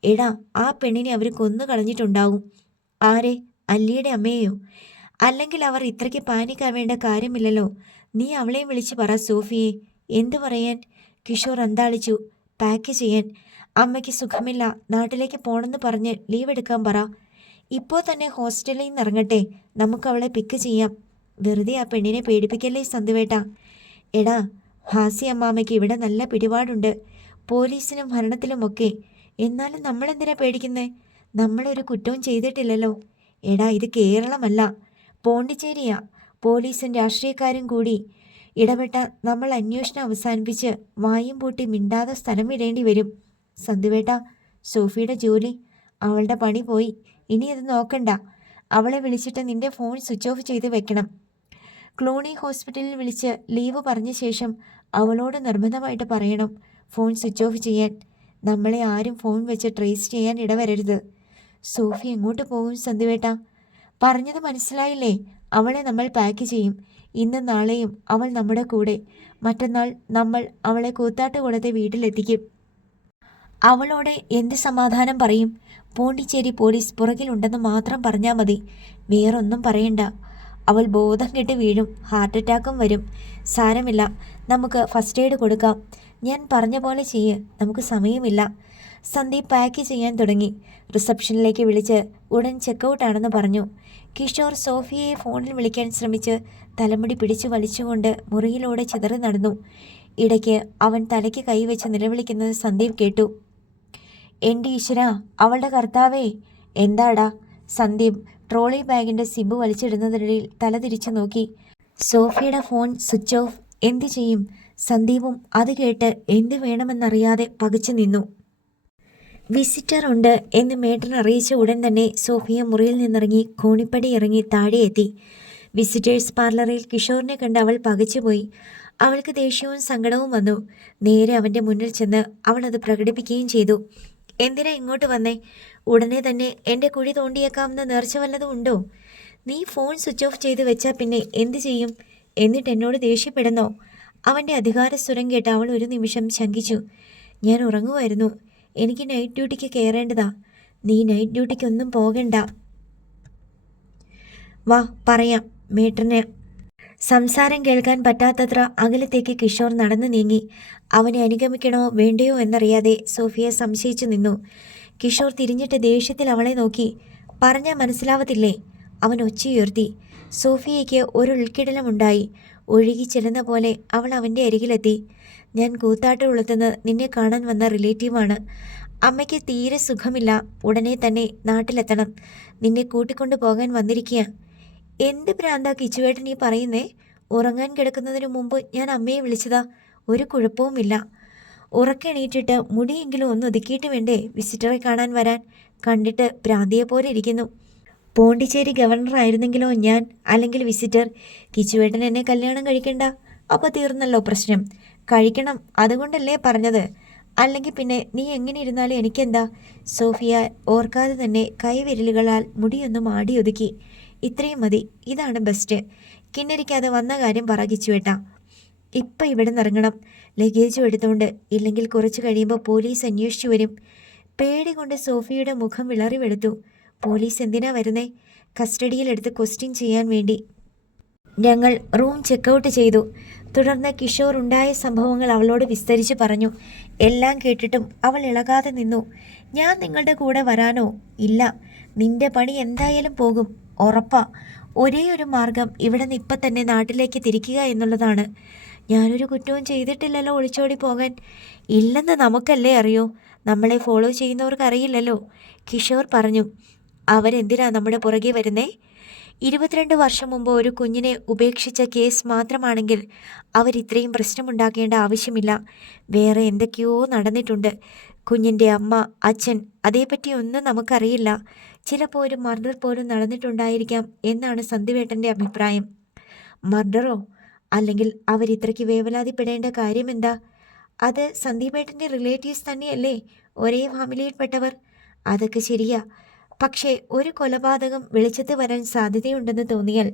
എടാ, ആ പെണ്ണിനെ അവർ കൊന്നു കളഞ്ഞിട്ടുണ്ടാവും. ആരെ? അല്ലിയുടെ അമ്മയെയോ? അല്ലെങ്കിൽ അവർ ഇത്രയ്ക്ക് പാനിക്കാവേണ്ട കാര്യമില്ലല്ലോ. നീ അവളെയും വിളിച്ച് പറ സോഫിയെ. എന്തു പറയാൻ? കിഷോർ അന്താളിച്ചു. പാക്ക് ചെയ്യാൻ. അമ്മയ്ക്ക് സുഖമില്ല, നാട്ടിലേക്ക് പോണെന്ന് പറഞ്ഞ് ലീവ് എടുക്കാൻ പറ. ഇപ്പോൾ തന്നെ ഹോസ്റ്റലിൽ നിന്ന് ഇറങ്ങട്ടെ, നമുക്ക് അവളെ പിക്ക് ചെയ്യാം. വെറുതെ ആ പെണ്ണിനെ പേടിപ്പിക്കല്ലേ സന്തുവേട്ട. എടാ, ഹാസി അമ്മാമ്മയ്ക്ക് ഇവിടെ നല്ല പിടിപാടുണ്ട്, പോലീസിലും ഭരണത്തിലുമൊക്കെ. എന്നാലും നമ്മളെന്തിനാ പേടിക്കുന്നേ? നമ്മളൊരു കുറ്റവും ചെയ്തിട്ടില്ലല്ലോ. എടാ, ഇത് കേരളമല്ല, പോണ്ടിച്ചേരിയാ. പോലീസും രാഷ്ട്രീയക്കാരും കൂടി ഇടപെട്ട നമ്മൾ അന്വേഷണം അവസാനിപ്പിച്ച് വായും പൂട്ടി മിണ്ടാതെ സ്ഥലം വിടേണ്ടി വരും. സന്തുവേട്ട, സോഫിയുടെ ജോലി, അവളുടെ പണി പോയി. ഇനി അത് നോക്കണ്ട. അവളെ വിളിച്ചിട്ട് നിന്റെ ഫോൺ സ്വിച്ച് ഓഫ് ചെയ്ത് വെക്കണം. ക്ലൂണി ഹോസ്പിറ്റലിൽ വിളിച്ച് ലീവ് പറഞ്ഞ ശേഷം അവളോട് നിർബന്ധമായിട്ട് പറയണം ഫോൺ സ്വിച്ച് ഓഫ് ചെയ്യാൻ. നമ്മളെ ആരും ഫോൺ വെച്ച് ട്രേസ് ചെയ്യാൻ ഇടവരരുത്. സോഫി എങ്ങോട്ട് പോകും സന്തുവേട്ട? പറഞ്ഞത് മനസ്സിലായില്ലേ? അവളെ നമ്മൾ പാക്ക് ചെയ്യും. ഇന്നും നാളെയും അവൾ നമ്മുടെ കൂടെ. മറ്റന്നാൾ നമ്മൾ അവളെ കൂത്താട്ടുകുളത്തെ വീട്ടിലെത്തിക്കും. അവളോട് എന്ത് സമാധാനം പറയും? പോണ്ടിച്ചേരി പോലീസ് പുറകിലുണ്ടെന്ന് മാത്രം പറഞ്ഞാൽ മതി. വേറൊന്നും പറയണ്ട. അവൾ ബോധം കെട്ട് വീഴും, ഹാർട്ട് അറ്റാക്കും വരും. സാരമില്ല, നമുക്ക് ഫസ്റ്റ് എയ്ഡ് കൊടുക്കാം. ഞാൻ പറഞ്ഞ പോലെ ചെയ്യ്, നമുക്ക് സമയമില്ല. സന്ദീപ് പാക്ക് ചെയ്യാൻ തുടങ്ങി. റിസപ്ഷനിലേക്ക് വിളിച്ച് ഉടൻ ചെക്കൗട്ടാണെന്ന് പറഞ്ഞു. കിഷോർ സോഫിയയെ ഫോണിൽ വിളിക്കാൻ ശ്രമിച്ച് തലമുടി പിടിച്ചു വലിച്ചുകൊണ്ട് മുറിയിലൂടെ ചിതറി നടന്നു. ഇടയ്ക്ക് അവൻ തലയ്ക്ക് കൈവച്ച് നിലവിളിക്കുന്നത് സന്ദീപ് കേട്ടു. എൻ്റെ ഈശ്വര, അവളുടെ കർത്താവേ! എന്താടാ? സന്ദീപ് ട്രോളി ബാഗിൻ്റെ സിബ് വലിച്ചിടുന്നതിനിടയിൽ തല തിരിച്ചു നോക്കി. സോഫിയുടെ ഫോൺ സ്വിച്ച് ഓഫ്. എന്തു ചെയ്യും? സന്ദീപും അത് കേട്ട് എന്ത് വേണമെന്നറിയാതെ പകച്ചു നിന്നു. വിസിറ്റർ ഉണ്ട് എന്ന് മേട്ടൻ അറിയിച്ച ഉടൻ തന്നെ സോഫിയ മുറിയിൽ നിന്നിറങ്ങി കോണിപ്പടി ഇറങ്ങി താഴെ എത്തി. വിസിറ്റേഴ്സ് പാർലറിൽ കിഷോറിനെ കണ്ട് അവൾ പകച്ചുപോയി. അവൾക്ക് ദേഷ്യവും സങ്കടവും വന്നു. നേരെ അവൻ്റെ മുന്നിൽ ചെന്ന് അവൾ അത് പ്രകടിപ്പിക്കുകയും ചെയ്തു. എന്തിനാ ഇങ്ങോട്ട് വന്നേ? ഉടനെ തന്നെ എൻ്റെ കുഴി തോണ്ടിയേക്കാമെന്ന് നേർച്ച വല്ലതും ഉണ്ടോ? നീ ഫോൺ സ്വിച്ച് ഓഫ് ചെയ്ത് വെച്ചാൽ പിന്നെ എന്തു ചെയ്യും? എന്നിട്ട് എന്നോട് ദേഷ്യപ്പെടുന്നോ? അവൻ്റെ അധികാര സ്വരം കേട്ട് അവൾ ഒരു നിമിഷം ശങ്കിച്ചു. ഞാൻ ഉറങ്ങുമായിരുന്നു. എനിക്ക് നൈറ്റ് ഡ്യൂട്ടിക്ക് കയറേണ്ടതാ. നീ നൈറ്റ് ഡ്യൂട്ടിക്കൊന്നും പോകണ്ട. വാ പറയാം. മേട്ടന് സംസാരം കേൾക്കാൻ പറ്റാത്തത്ര അകലത്തേക്ക് കിഷോർ നടന്നു നീങ്ങി. അവനെ അനുഗമിക്കണോ വേണ്ടയോ എന്നറിയാതെ സോഫിയ സംശയിച്ചു നിന്നു. കിഷോർ തിരിഞ്ഞിട്ട് ദേഷ്യത്തിൽ അവളെ നോക്കി. പറഞ്ഞാൽ മനസ്സിലാവത്തില്ലേ? അവൻ ഒച്ചയുയർത്തി. സോഫിയയ്ക്ക് ഒരു ഉൾക്കിടലമുണ്ടായി. ഒഴുകി ചെല്ലുന്ന പോലെ അവൾ അവൻ്റെ അരികിലെത്തി. ഞാൻ കൂത്താട്ടുകുളത്തുനിന്ന് നിന്നെ കാണാൻ വന്ന റിലേറ്റീവാണ്. അമ്മയ്ക്ക് തീരെ സുഖമില്ല. ഉടനെ തന്നെ നാട്ടിലെത്തണം. നിന്നെ കൂട്ടിക്കൊണ്ടു പോകാൻ വന്നിരിക്കുക. എന്ത് ഭ്രാന്താ കിച്ചുവേട്ടൻ ഈ പറയുന്നേ? ഉറങ്ങാൻ കിടക്കുന്നതിന് മുമ്പ് ഞാൻ അമ്മയെ വിളിച്ചതാ. ഒരു കുഴപ്പവുമില്ല. ഉറക്കെണീറ്റിട്ട് മുടിയെങ്കിലും ഒന്ന് ഒതുക്കിയിട്ട് വേണ്ടേ വിസിറ്ററെ കാണാൻ വരാൻ? കണ്ടിട്ട് ഭ്രാന്തിയെ പോലെ ഇരിക്കുന്നു. പോണ്ടിച്ചേരി ഗവർണറായിരുന്നെങ്കിലോ ഞാൻ, അല്ലെങ്കിൽ വിസിറ്റർ. കിച്ചുവേട്ടൻ എന്നെ കല്യാണം കഴിക്കണ്ട. അപ്പോൾ തീർന്നല്ലോ പ്രശ്നം. കഴിക്കണം, അതുകൊണ്ടല്ലേ പറഞ്ഞത്. അല്ലെങ്കിൽ പിന്നെ നീ എങ്ങനെ ഇരുന്നാലും എനിക്കെന്താ? സോഫിയ ഓർക്കാതെ തന്നെ കൈവിരലുകളാൽ മുടിയൊന്നും ആടിയൊതുക്കി. ഇത്രയും മതി, ഇതാണ് ബെസ്റ്റ്. കിന്നരിക്കാതെ വന്ന കാര്യം പറ കിച്ചുവേട്ടാ. ഇപ്പം ഇവിടെ നിന്നിറങ്ങണം. ലഗേജും എടുത്തുകൊണ്ട്. ഇല്ലെങ്കിൽ കുറച്ച് കഴിയുമ്പോൾ പോലീസ് അന്വേഷിച്ചു വരും. പേടി കൊണ്ട് സോഫിയയുടെ മുഖം വിളറി വെളുത്തു. പോലീസ് എന്തിനാ വരുന്നേ? കസ്റ്റഡിയിലെടുത്ത് ക്വസ്റ്റ്യൻ ചെയ്യാൻ വേണ്ടി. ഞങ്ങൾ റൂം ചെക്കൗട്ട് ചെയ്തു. തുടർന്ന് കിഷോർ ഉണ്ടായ സംഭവങ്ങൾ അവളോട് വിസ്തരിച്ച് പറഞ്ഞു. എല്ലാം കേട്ടിട്ടും അവൾ ഇളകാതെ നിന്നു. ഞാൻ നിങ്ങളുടെ കൂടെ വരാനോ? ഇല്ല. നിന്റെ പണി എന്തായാലും പോകും, ഉറപ്പാ. ഒരേ ഒരു മാർഗം ഇവിടെ നിന്ന് ഇപ്പം തന്നെ നാട്ടിലേക്ക് തിരിക്കുക എന്നുള്ളതാണ്. ഞാനൊരു കുറ്റവും ചെയ്തിട്ടില്ലല്ലോ ഒളിച്ചോടി പോകാൻ. ഇല്ലെന്ന് നമുക്കല്ലേ അറിയൂ. നമ്മളെ ഫോളോ ചെയ്യുന്നവർക്ക് അറിയില്ലല്ലോ, കിഷോർ പറഞ്ഞു. അവരെന്തിനാ നമ്മുടെ പുറകെ വരുന്നേ? 22 വർഷം മുമ്പ് ഒരു കുഞ്ഞിനെ ഉപേക്ഷിച്ച കേസ് മാത്രമാണെങ്കിൽ അവരിത്രയും പ്രശ്നമുണ്ടാക്കേണ്ട ആവശ്യമില്ല. വേറെ എന്തൊക്കെയോ നടന്നിട്ടുണ്ട്. കുഞ്ഞിൻ്റെ അമ്മ, അച്ഛൻ, അതേപ്പറ്റിയൊന്നും നമുക്കറിയില്ല. ചിലപ്പോൾ ഒരു മർഡർ പോലും നടന്നിട്ടുണ്ടായിരിക്കാം എന്നാണ് സന്ദീപേട്ടൻ്റെ അഭിപ്രായം. മർഡറോ? അല്ലെങ്കിൽ അവരിത്രയ്ക്ക് വേവലാതിപ്പെടേണ്ട കാര്യമെന്താ? അത് സന്ദീപേട്ടൻ്റെ റിലേറ്റീവ്സ് തന്നെയല്ലേ, ഒരേ ഫാമിലിയിൽപ്പെട്ടവർ. അതൊക്കെ ശരിയാ. പക്ഷേ ഒരു കൊലപാതകം വെളിച്ചത്ത് വരാൻ സാധ്യതയുണ്ടെന്ന് തോന്നിയാൽ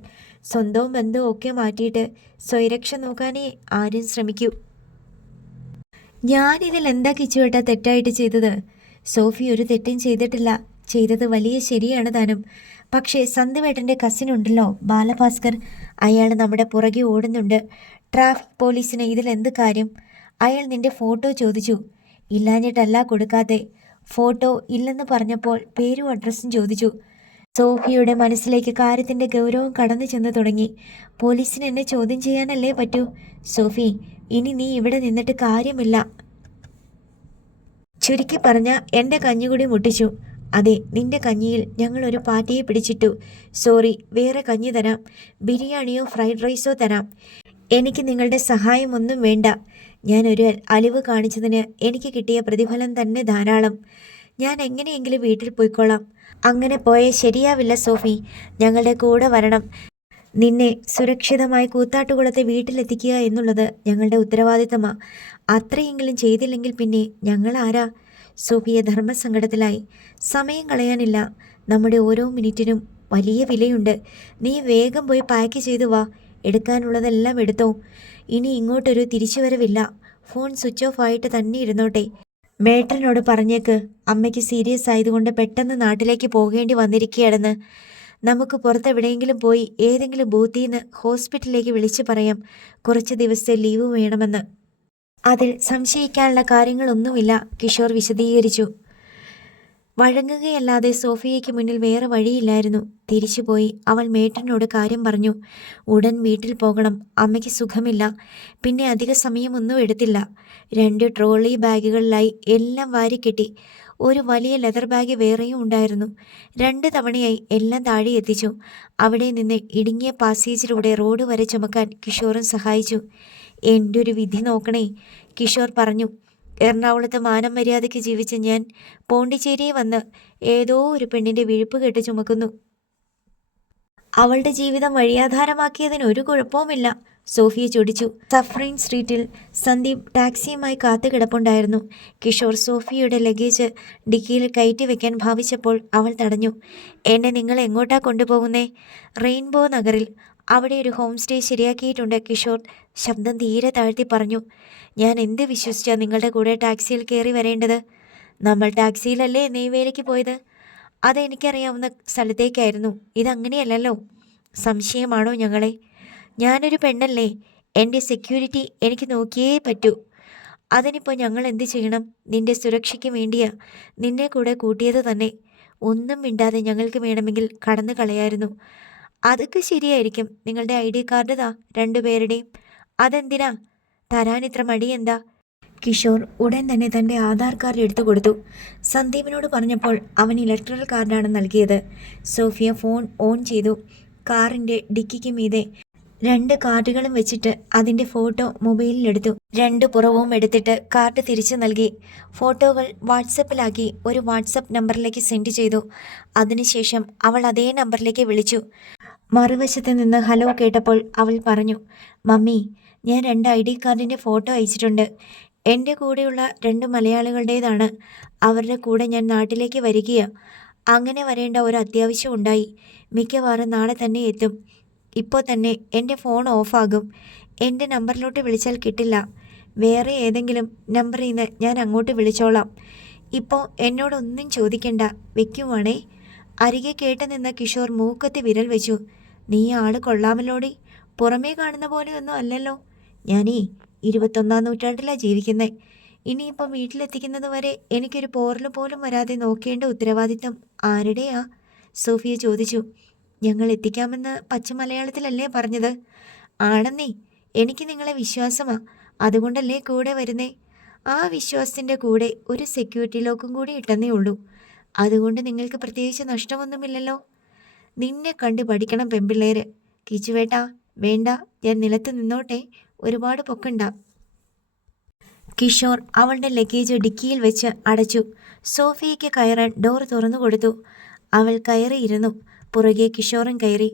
സ്വന്തവും ബന്ധവും ഒക്കെ മാറ്റിയിട്ട് സ്വയരക്ഷ നോക്കാനേ ആരും ശ്രമിക്കൂ. ഞാനിതിൽ എന്താ കിച്ചുവേട്ട തെറ്റായിട്ട് ചെയ്തത്? സോഫി ഒരു തെറ്റും ചെയ്തിട്ടില്ല. ചെയ്തത് വലിയ ശരിയാണ് താനും. പക്ഷേ സന്ദീപേട്ടൻ്റെ കസിൻ ഉണ്ടല്ലോ, ബാലഭാസ്കർ, അയാൾ നമ്മുടെ പുറകെ ഓടുന്നുണ്ട്. ട്രാഫിക് പോലീസിന് ഇതിലെന്ത് കാര്യം? അയാൾ നിന്റെ ഫോട്ടോ ചോദിച്ചു. ഇല്ലാഞ്ഞിട്ടല്ല കൊടുക്കാതെ. ഫോട്ടോ ഇല്ലെന്ന് പറഞ്ഞപ്പോൾ പേരും അഡ്രസ്സും ചോദിച്ചു. സോഫിയുടെ മനസ്സിലേക്ക് കാര്യത്തിൻ്റെ ഗൗരവം കടന്നു ചെന്ന് തുടങ്ങി. പോലീസിന് എന്നെ ചോദ്യം ചെയ്യാനല്ലേ പറ്റൂ. സോഫി, ഇനി നീ ഇവിടെ നിന്നിട്ട് കാര്യമില്ല. ചുരുക്കി പറഞ്ഞ എൻ്റെ കഞ്ഞികൂടി മുട്ടിച്ചു. അതെ, നിന്റെ കഞ്ഞിയിൽ ഞങ്ങൾ ഒരു പാറ്റയെ പിടിച്ചിട്ടു. സോറി, വേറെ കഞ്ഞി തരാം. ബിരിയാണിയോ ഫ്രൈഡ് റൈസോ തരാം. എനിക്ക് നിങ്ങളുടെ സഹായമൊന്നും വേണ്ട. ഞാനൊരു അലിവ് കാണിച്ചതിന് എനിക്ക് കിട്ടിയ പ്രതിഫലം തന്നെ ധാരാളം. ഞാൻ എങ്ങനെയെങ്കിലും വീട്ടിൽ പോയിക്കോളാം. അങ്ങനെ പോയേ ശരിയാവില്ല സോഫി. ഞങ്ങളുടെ കൂടെ വരണം. നിന്നെ സുരക്ഷിതമായി കൂത്താട്ടുകുളത്തെ വീട്ടിലെത്തിക്കുക എന്നുള്ളത് ഞങ്ങളുടെ ഉത്തരവാദിത്തമാണ്. അത്രയെങ്കിലും ചെയ്തില്ലെങ്കിൽ പിന്നെ ഞങ്ങൾ ആരാ? സോഫിയ ധർമ്മസങ്കടത്തിലായി. സമയം കളയാനില്ല. നമ്മുടെ ഓരോ മിനിറ്റിനും വലിയ വിലയുണ്ട്. നീ വേഗം പോയി പാക്ക് ചെയ്തു വാ. എടുക്കാനുള്ളതെല്ലാം എടുത്തോ. ഇനി ഇങ്ങോട്ടൊരു തിരിച്ചുവരവില്ല. ഫോൺ സ്വിച്ച് ഓഫ് ആയിട്ട് തന്നെ ഇരുന്നോട്ടെ. മേട്ടനോട് പറഞ്ഞേക്ക് അമ്മയ്ക്ക് സീരിയസ് ആയതുകൊണ്ട് പെട്ടെന്ന് നാട്ടിലേക്ക് പോകേണ്ടി വന്നിരിക്കുകയാണെന്ന്. നമുക്ക് പുറത്തെവിടെയെങ്കിലും പോയി ഏതെങ്കിലും ബൂത്തിൽ നിന്ന് ഹോസ്പിറ്റലിലേക്ക് വിളിച്ചു പറയാം കുറച്ച് ദിവസത്തെ ലീവ് വേണമെന്ന്. അതിൽ സംശയിക്കാനുള്ള കാര്യങ്ങളൊന്നുമില്ല, കിഷോർ വിശദീകരിച്ചു. വഴങ്ങുകയല്ലാതെ സോഫിയയ്ക്ക് മുന്നിൽ വേറെ വഴിയില്ലായിരുന്നു. തിരിച്ചുപോയി അവൾ മേട്ടനോട് കാര്യം പറഞ്ഞു. ഉടൻ വീട്ടിൽ പോകണം, അമ്മയ്ക്ക് സുഖമില്ല. പിന്നെ അധിക സമയമൊന്നും എടുത്തില്ല. 2 ട്രോളി ബാഗുകളിലായി എല്ലാം വാരിക്കെട്ടി. ഒരു വലിയ ലെതർ ബാഗ് വേറെയും ഉണ്ടായിരുന്നു. 2 തവണയായി എല്ലാം താഴെ എത്തിച്ചു. അവിടെ നിന്ന് ഇടുങ്ങിയ പാസേജിലൂടെ റോഡ് വരെ ചുമക്കാൻ കിഷോറും സഹായിച്ചു. എൻ്റെ ഒരു വിധി നോക്കണേ, കിഷോർ പറഞ്ഞു. എറണാകുളത്ത് മാനം മര്യാദയ്ക്ക് ജീവിച്ച ഞാൻ പോണ്ടിച്ചേരിയെ വന്ന് ഏതോ ഒരു പെണ്ണിൻ്റെ വിഴുപ്പ് കെട്ട് ചുമക്കുന്നു. അവളുടെ ജീവിതം വഴിയാധാരമാക്കിയതിന് ഒരു കുഴപ്പവുമില്ല, സോഫിയ ചൊടിച്ചു. സഫ്രീൻ സ്ട്രീറ്റിൽ സന്ദീപ് ടാക്സിയുമായി കാത്തു കിടപ്പുണ്ടായിരുന്നു. കിഷോർ സോഫിയയുടെ ലഗേജ് ഡിക്കിയിൽ കയറ്റി വെക്കാൻ ഭാവിച്ചപ്പോൾ അവൾ തടഞ്ഞു. എന്നെ നിങ്ങൾ എങ്ങോട്ടാ കൊണ്ടുപോകുന്നേ? റെയിൻബോ നഗറിൽ. അവിടെ ഒരു ഹോം സ്റ്റേ ശരിയാക്കിയിട്ടുണ്ട്. കിഷോർ ശബ്ദം തീരെ താഴ്ത്തി പറഞ്ഞു. ഞാൻ എന്ത് വിശ്വസിച്ചാണ് നിങ്ങളുടെ കൂടെ ടാക്സിയിൽ കയറി വരേണ്ടത്? നമ്മൾ ടാക്സിയിലല്ലേ നെയ്വേലിക്ക് പോയത്? അതെനിക്കറിയാവുന്ന സ്ഥലത്തേക്കായിരുന്നു. ഇതങ്ങനെയല്ലല്ലോ. സംശയമാണോ ഞങ്ങളെ? ഞാനൊരു പെണ്ണല്ലേ. എൻ്റെ സെക്യൂരിറ്റി എനിക്ക് നോക്കിയേ പറ്റൂ. അതിനിപ്പോൾ ഞങ്ങൾ എന്ത് ചെയ്യണം? നിൻ്റെ സുരക്ഷയ്ക്ക് വേണ്ടിയാ നിന്നെ കൂടെ കൂട്ടിയത് തന്നെ. ഒന്നും മിണ്ടാതെ ഞങ്ങൾക്ക് വേണമെങ്കിൽ കടന്നു കളയായിരുന്നു. അതൊക്കെ ശരിയായിരിക്കും. നിങ്ങളുടെ ID കാർഡ് താ, 2 പേരുടെയും. അതെന്തിനാ? തരാനിത്ര മടി എന്താ? കിഷോർ ഉടൻ തന്നെ തൻ്റെ ആധാർ കാർഡ് എടുത്തു കൊടുത്തു. സന്ദീപിനോട് പറഞ്ഞപ്പോൾ അവൻ ഇലക്ട്രൽ കാർഡാണ് നൽകിയത്. സോഫിയ ഫോൺ ഓൺ ചെയ്തു. കാറിൻ്റെ ഡിക്കിക്ക് മീതെ 2 കാർഡുകളും വെച്ചിട്ട് അതിൻ്റെ ഫോട്ടോ മൊബൈലിലെടുത്തു. 2 പുറവും എടുത്തിട്ട് കാർഡ് തിരിച്ചു നൽകി. ഫോട്ടോകൾ വാട്സപ്പിലാക്കി ഒരു വാട്സപ്പ് നമ്പറിലേക്ക് സെൻഡ് ചെയ്തു. അതിനുശേഷം അവൾ അതേ നമ്പറിലേക്ക് വിളിച്ചു. മറുവശത്ത് നിന്ന് ഹലോ കേട്ടപ്പോൾ അവൾ പറഞ്ഞു, മമ്മി, ഞാൻ 2 ID കാർഡിൻ്റെ ഫോട്ടോ അയച്ചിട്ടുണ്ട്. എൻ്റെ കൂടെയുള്ള 2 മലയാളികളുടേതാണ്. അവരുടെ കൂടെ ഞാൻ നാട്ടിലേക്ക് വരികയാണ്. അങ്ങനെ വരേണ്ട ഒരു അത്യാവശ്യം ഉണ്ടായി. മിക്കവാറും നാളെ തന്നെ എത്തും. ഇപ്പോൾ തന്നെ എൻ്റെ ഫോൺ ഓഫാകും. എൻ്റെ നമ്പറിലോട്ട് വിളിച്ചാൽ കിട്ടില്ല. വേറെ ഏതെങ്കിലും നമ്പറിൽ നിന്ന് ഞാൻ അങ്ങോട്ട് വിളിച്ചോളാം. ഇപ്പോൾ എന്നോടൊന്നും ചോദിക്കണ്ട, വെക്കുവാണേ. അരികെ കേട്ട് നിന്ന കിഷോർ മൂക്കത്തി വിരൽ വെച്ചു. നീ ആള് കൊള്ളാമല്ലോടി. പുറമേ കാണുന്ന പോലെയൊന്നും അല്ലല്ലോ. ഞാനീ 21-ാം നൂറ്റാണ്ടിലാണ് ജീവിക്കുന്നത്. ഇനിയിപ്പം വീട്ടിലെത്തിക്കുന്നത് വരെ എനിക്കൊരു പോറൽ പോലും വരാതെ നോക്കേണ്ട ഉത്തരവാദിത്തം ആരുടെയാ? സോഫിയ ചോദിച്ചു. ഞങ്ങൾ എത്തിക്കാമെന്ന് പച്ച മലയാളത്തിലല്ലേ പറഞ്ഞത്? ആണെന്നേ, എനിക്ക് നിങ്ങളെ വിശ്വാസമാ. അതുകൊണ്ടല്ലേ കൂടെ വരുന്നേ. ആ വിശ്വാസത്തിൻ്റെ കൂടെ ഒരു സെക്യൂരിറ്റി ലോക്കും കൂടി ഇട്ടെന്നേ ഉള്ളൂ. അതുകൊണ്ട് നിങ്ങൾക്ക് പ്രത്യേകിച്ച് നഷ്ടമൊന്നുമില്ലല്ലോ. നിന്നെ കണ്ട് പഠിക്കണം പെൺപിള്ളേര്. കിച്ചുവേട്ടാ, വേണ്ട, ഞാൻ നിലത്ത് നിന്നോട്ടെ, ഒരുപാട് പൊക്കണ്ട. കിഷോർ അവളുടെ ലഗേജ് ഡിക്കിയിൽ വെച്ച് അടച്ചു. സോഫിയയ്ക്ക് കയറാൻ ഡോർ തുറന്നു കൊടുത്തു. അവൾ കയറിയിരുന്നു. പുറകെ കിഷോറും കയറി.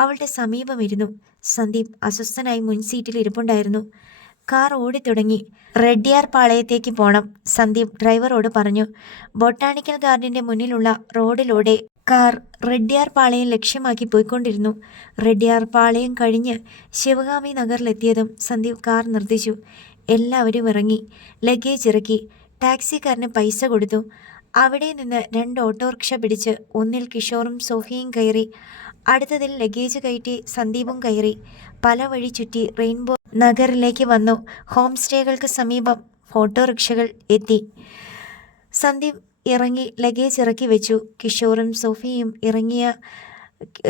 അവളുടെ സമീപമിരുന്നു. സന്ദീപ് അസ്വസ്ഥനായി മുൻസീറ്റിൽ ഇരിപ്പുണ്ടായിരുന്നു. കാർ ഓടിത്തുടങ്ങി. റെഡ്ഡിയാർ പാളയത്തേക്ക് പോണം, സന്ദീപ് ഡ്രൈവറോട് പറഞ്ഞു. ബൊട്ടാണിക്കൽ ഗാർഡന്റെ മുന്നിലുള്ള റോഡിലൂടെ കാർ റെഡ്ഡിയാർ പാളയം ലക്ഷ്യമാക്കി പോയിക്കൊണ്ടിരുന്നു. റെഡ്ഡിയാർ പാളയം കഴിഞ്ഞ് ശിവഗാമി നഗറിലെത്തിയതും സന്ദീപ് കാർ നിർത്തിച്ചു. എല്ലാവരും ഇറങ്ങി. ലഗേജ് ഇറക്കി. ടാക്സിക്കാരന് പൈസ കൊടുത്തു. അവിടെ നിന്ന് 2 ഓട്ടോറിക്ഷ പിടിച്ച് ഒന്നിൽ കിഷോറും സോഫിയയും കയറി. അടുത്തതിൽ ലഗേജ് കയറ്റി സന്ദീപും കയറി. പല വഴി ചുറ്റി റെയിൻബോ നഗറിലേക്ക് വന്നു. ഹോം സ്റ്റേകൾക്ക് സമീപം ഓട്ടോറിക്ഷകൾ എത്തി. സന്ദീപ് ഇറങ്ങി ലഗേജ് ഇറക്കി വെച്ചു. കിഷോറും സോഫിയയും ഇറങ്ങിയ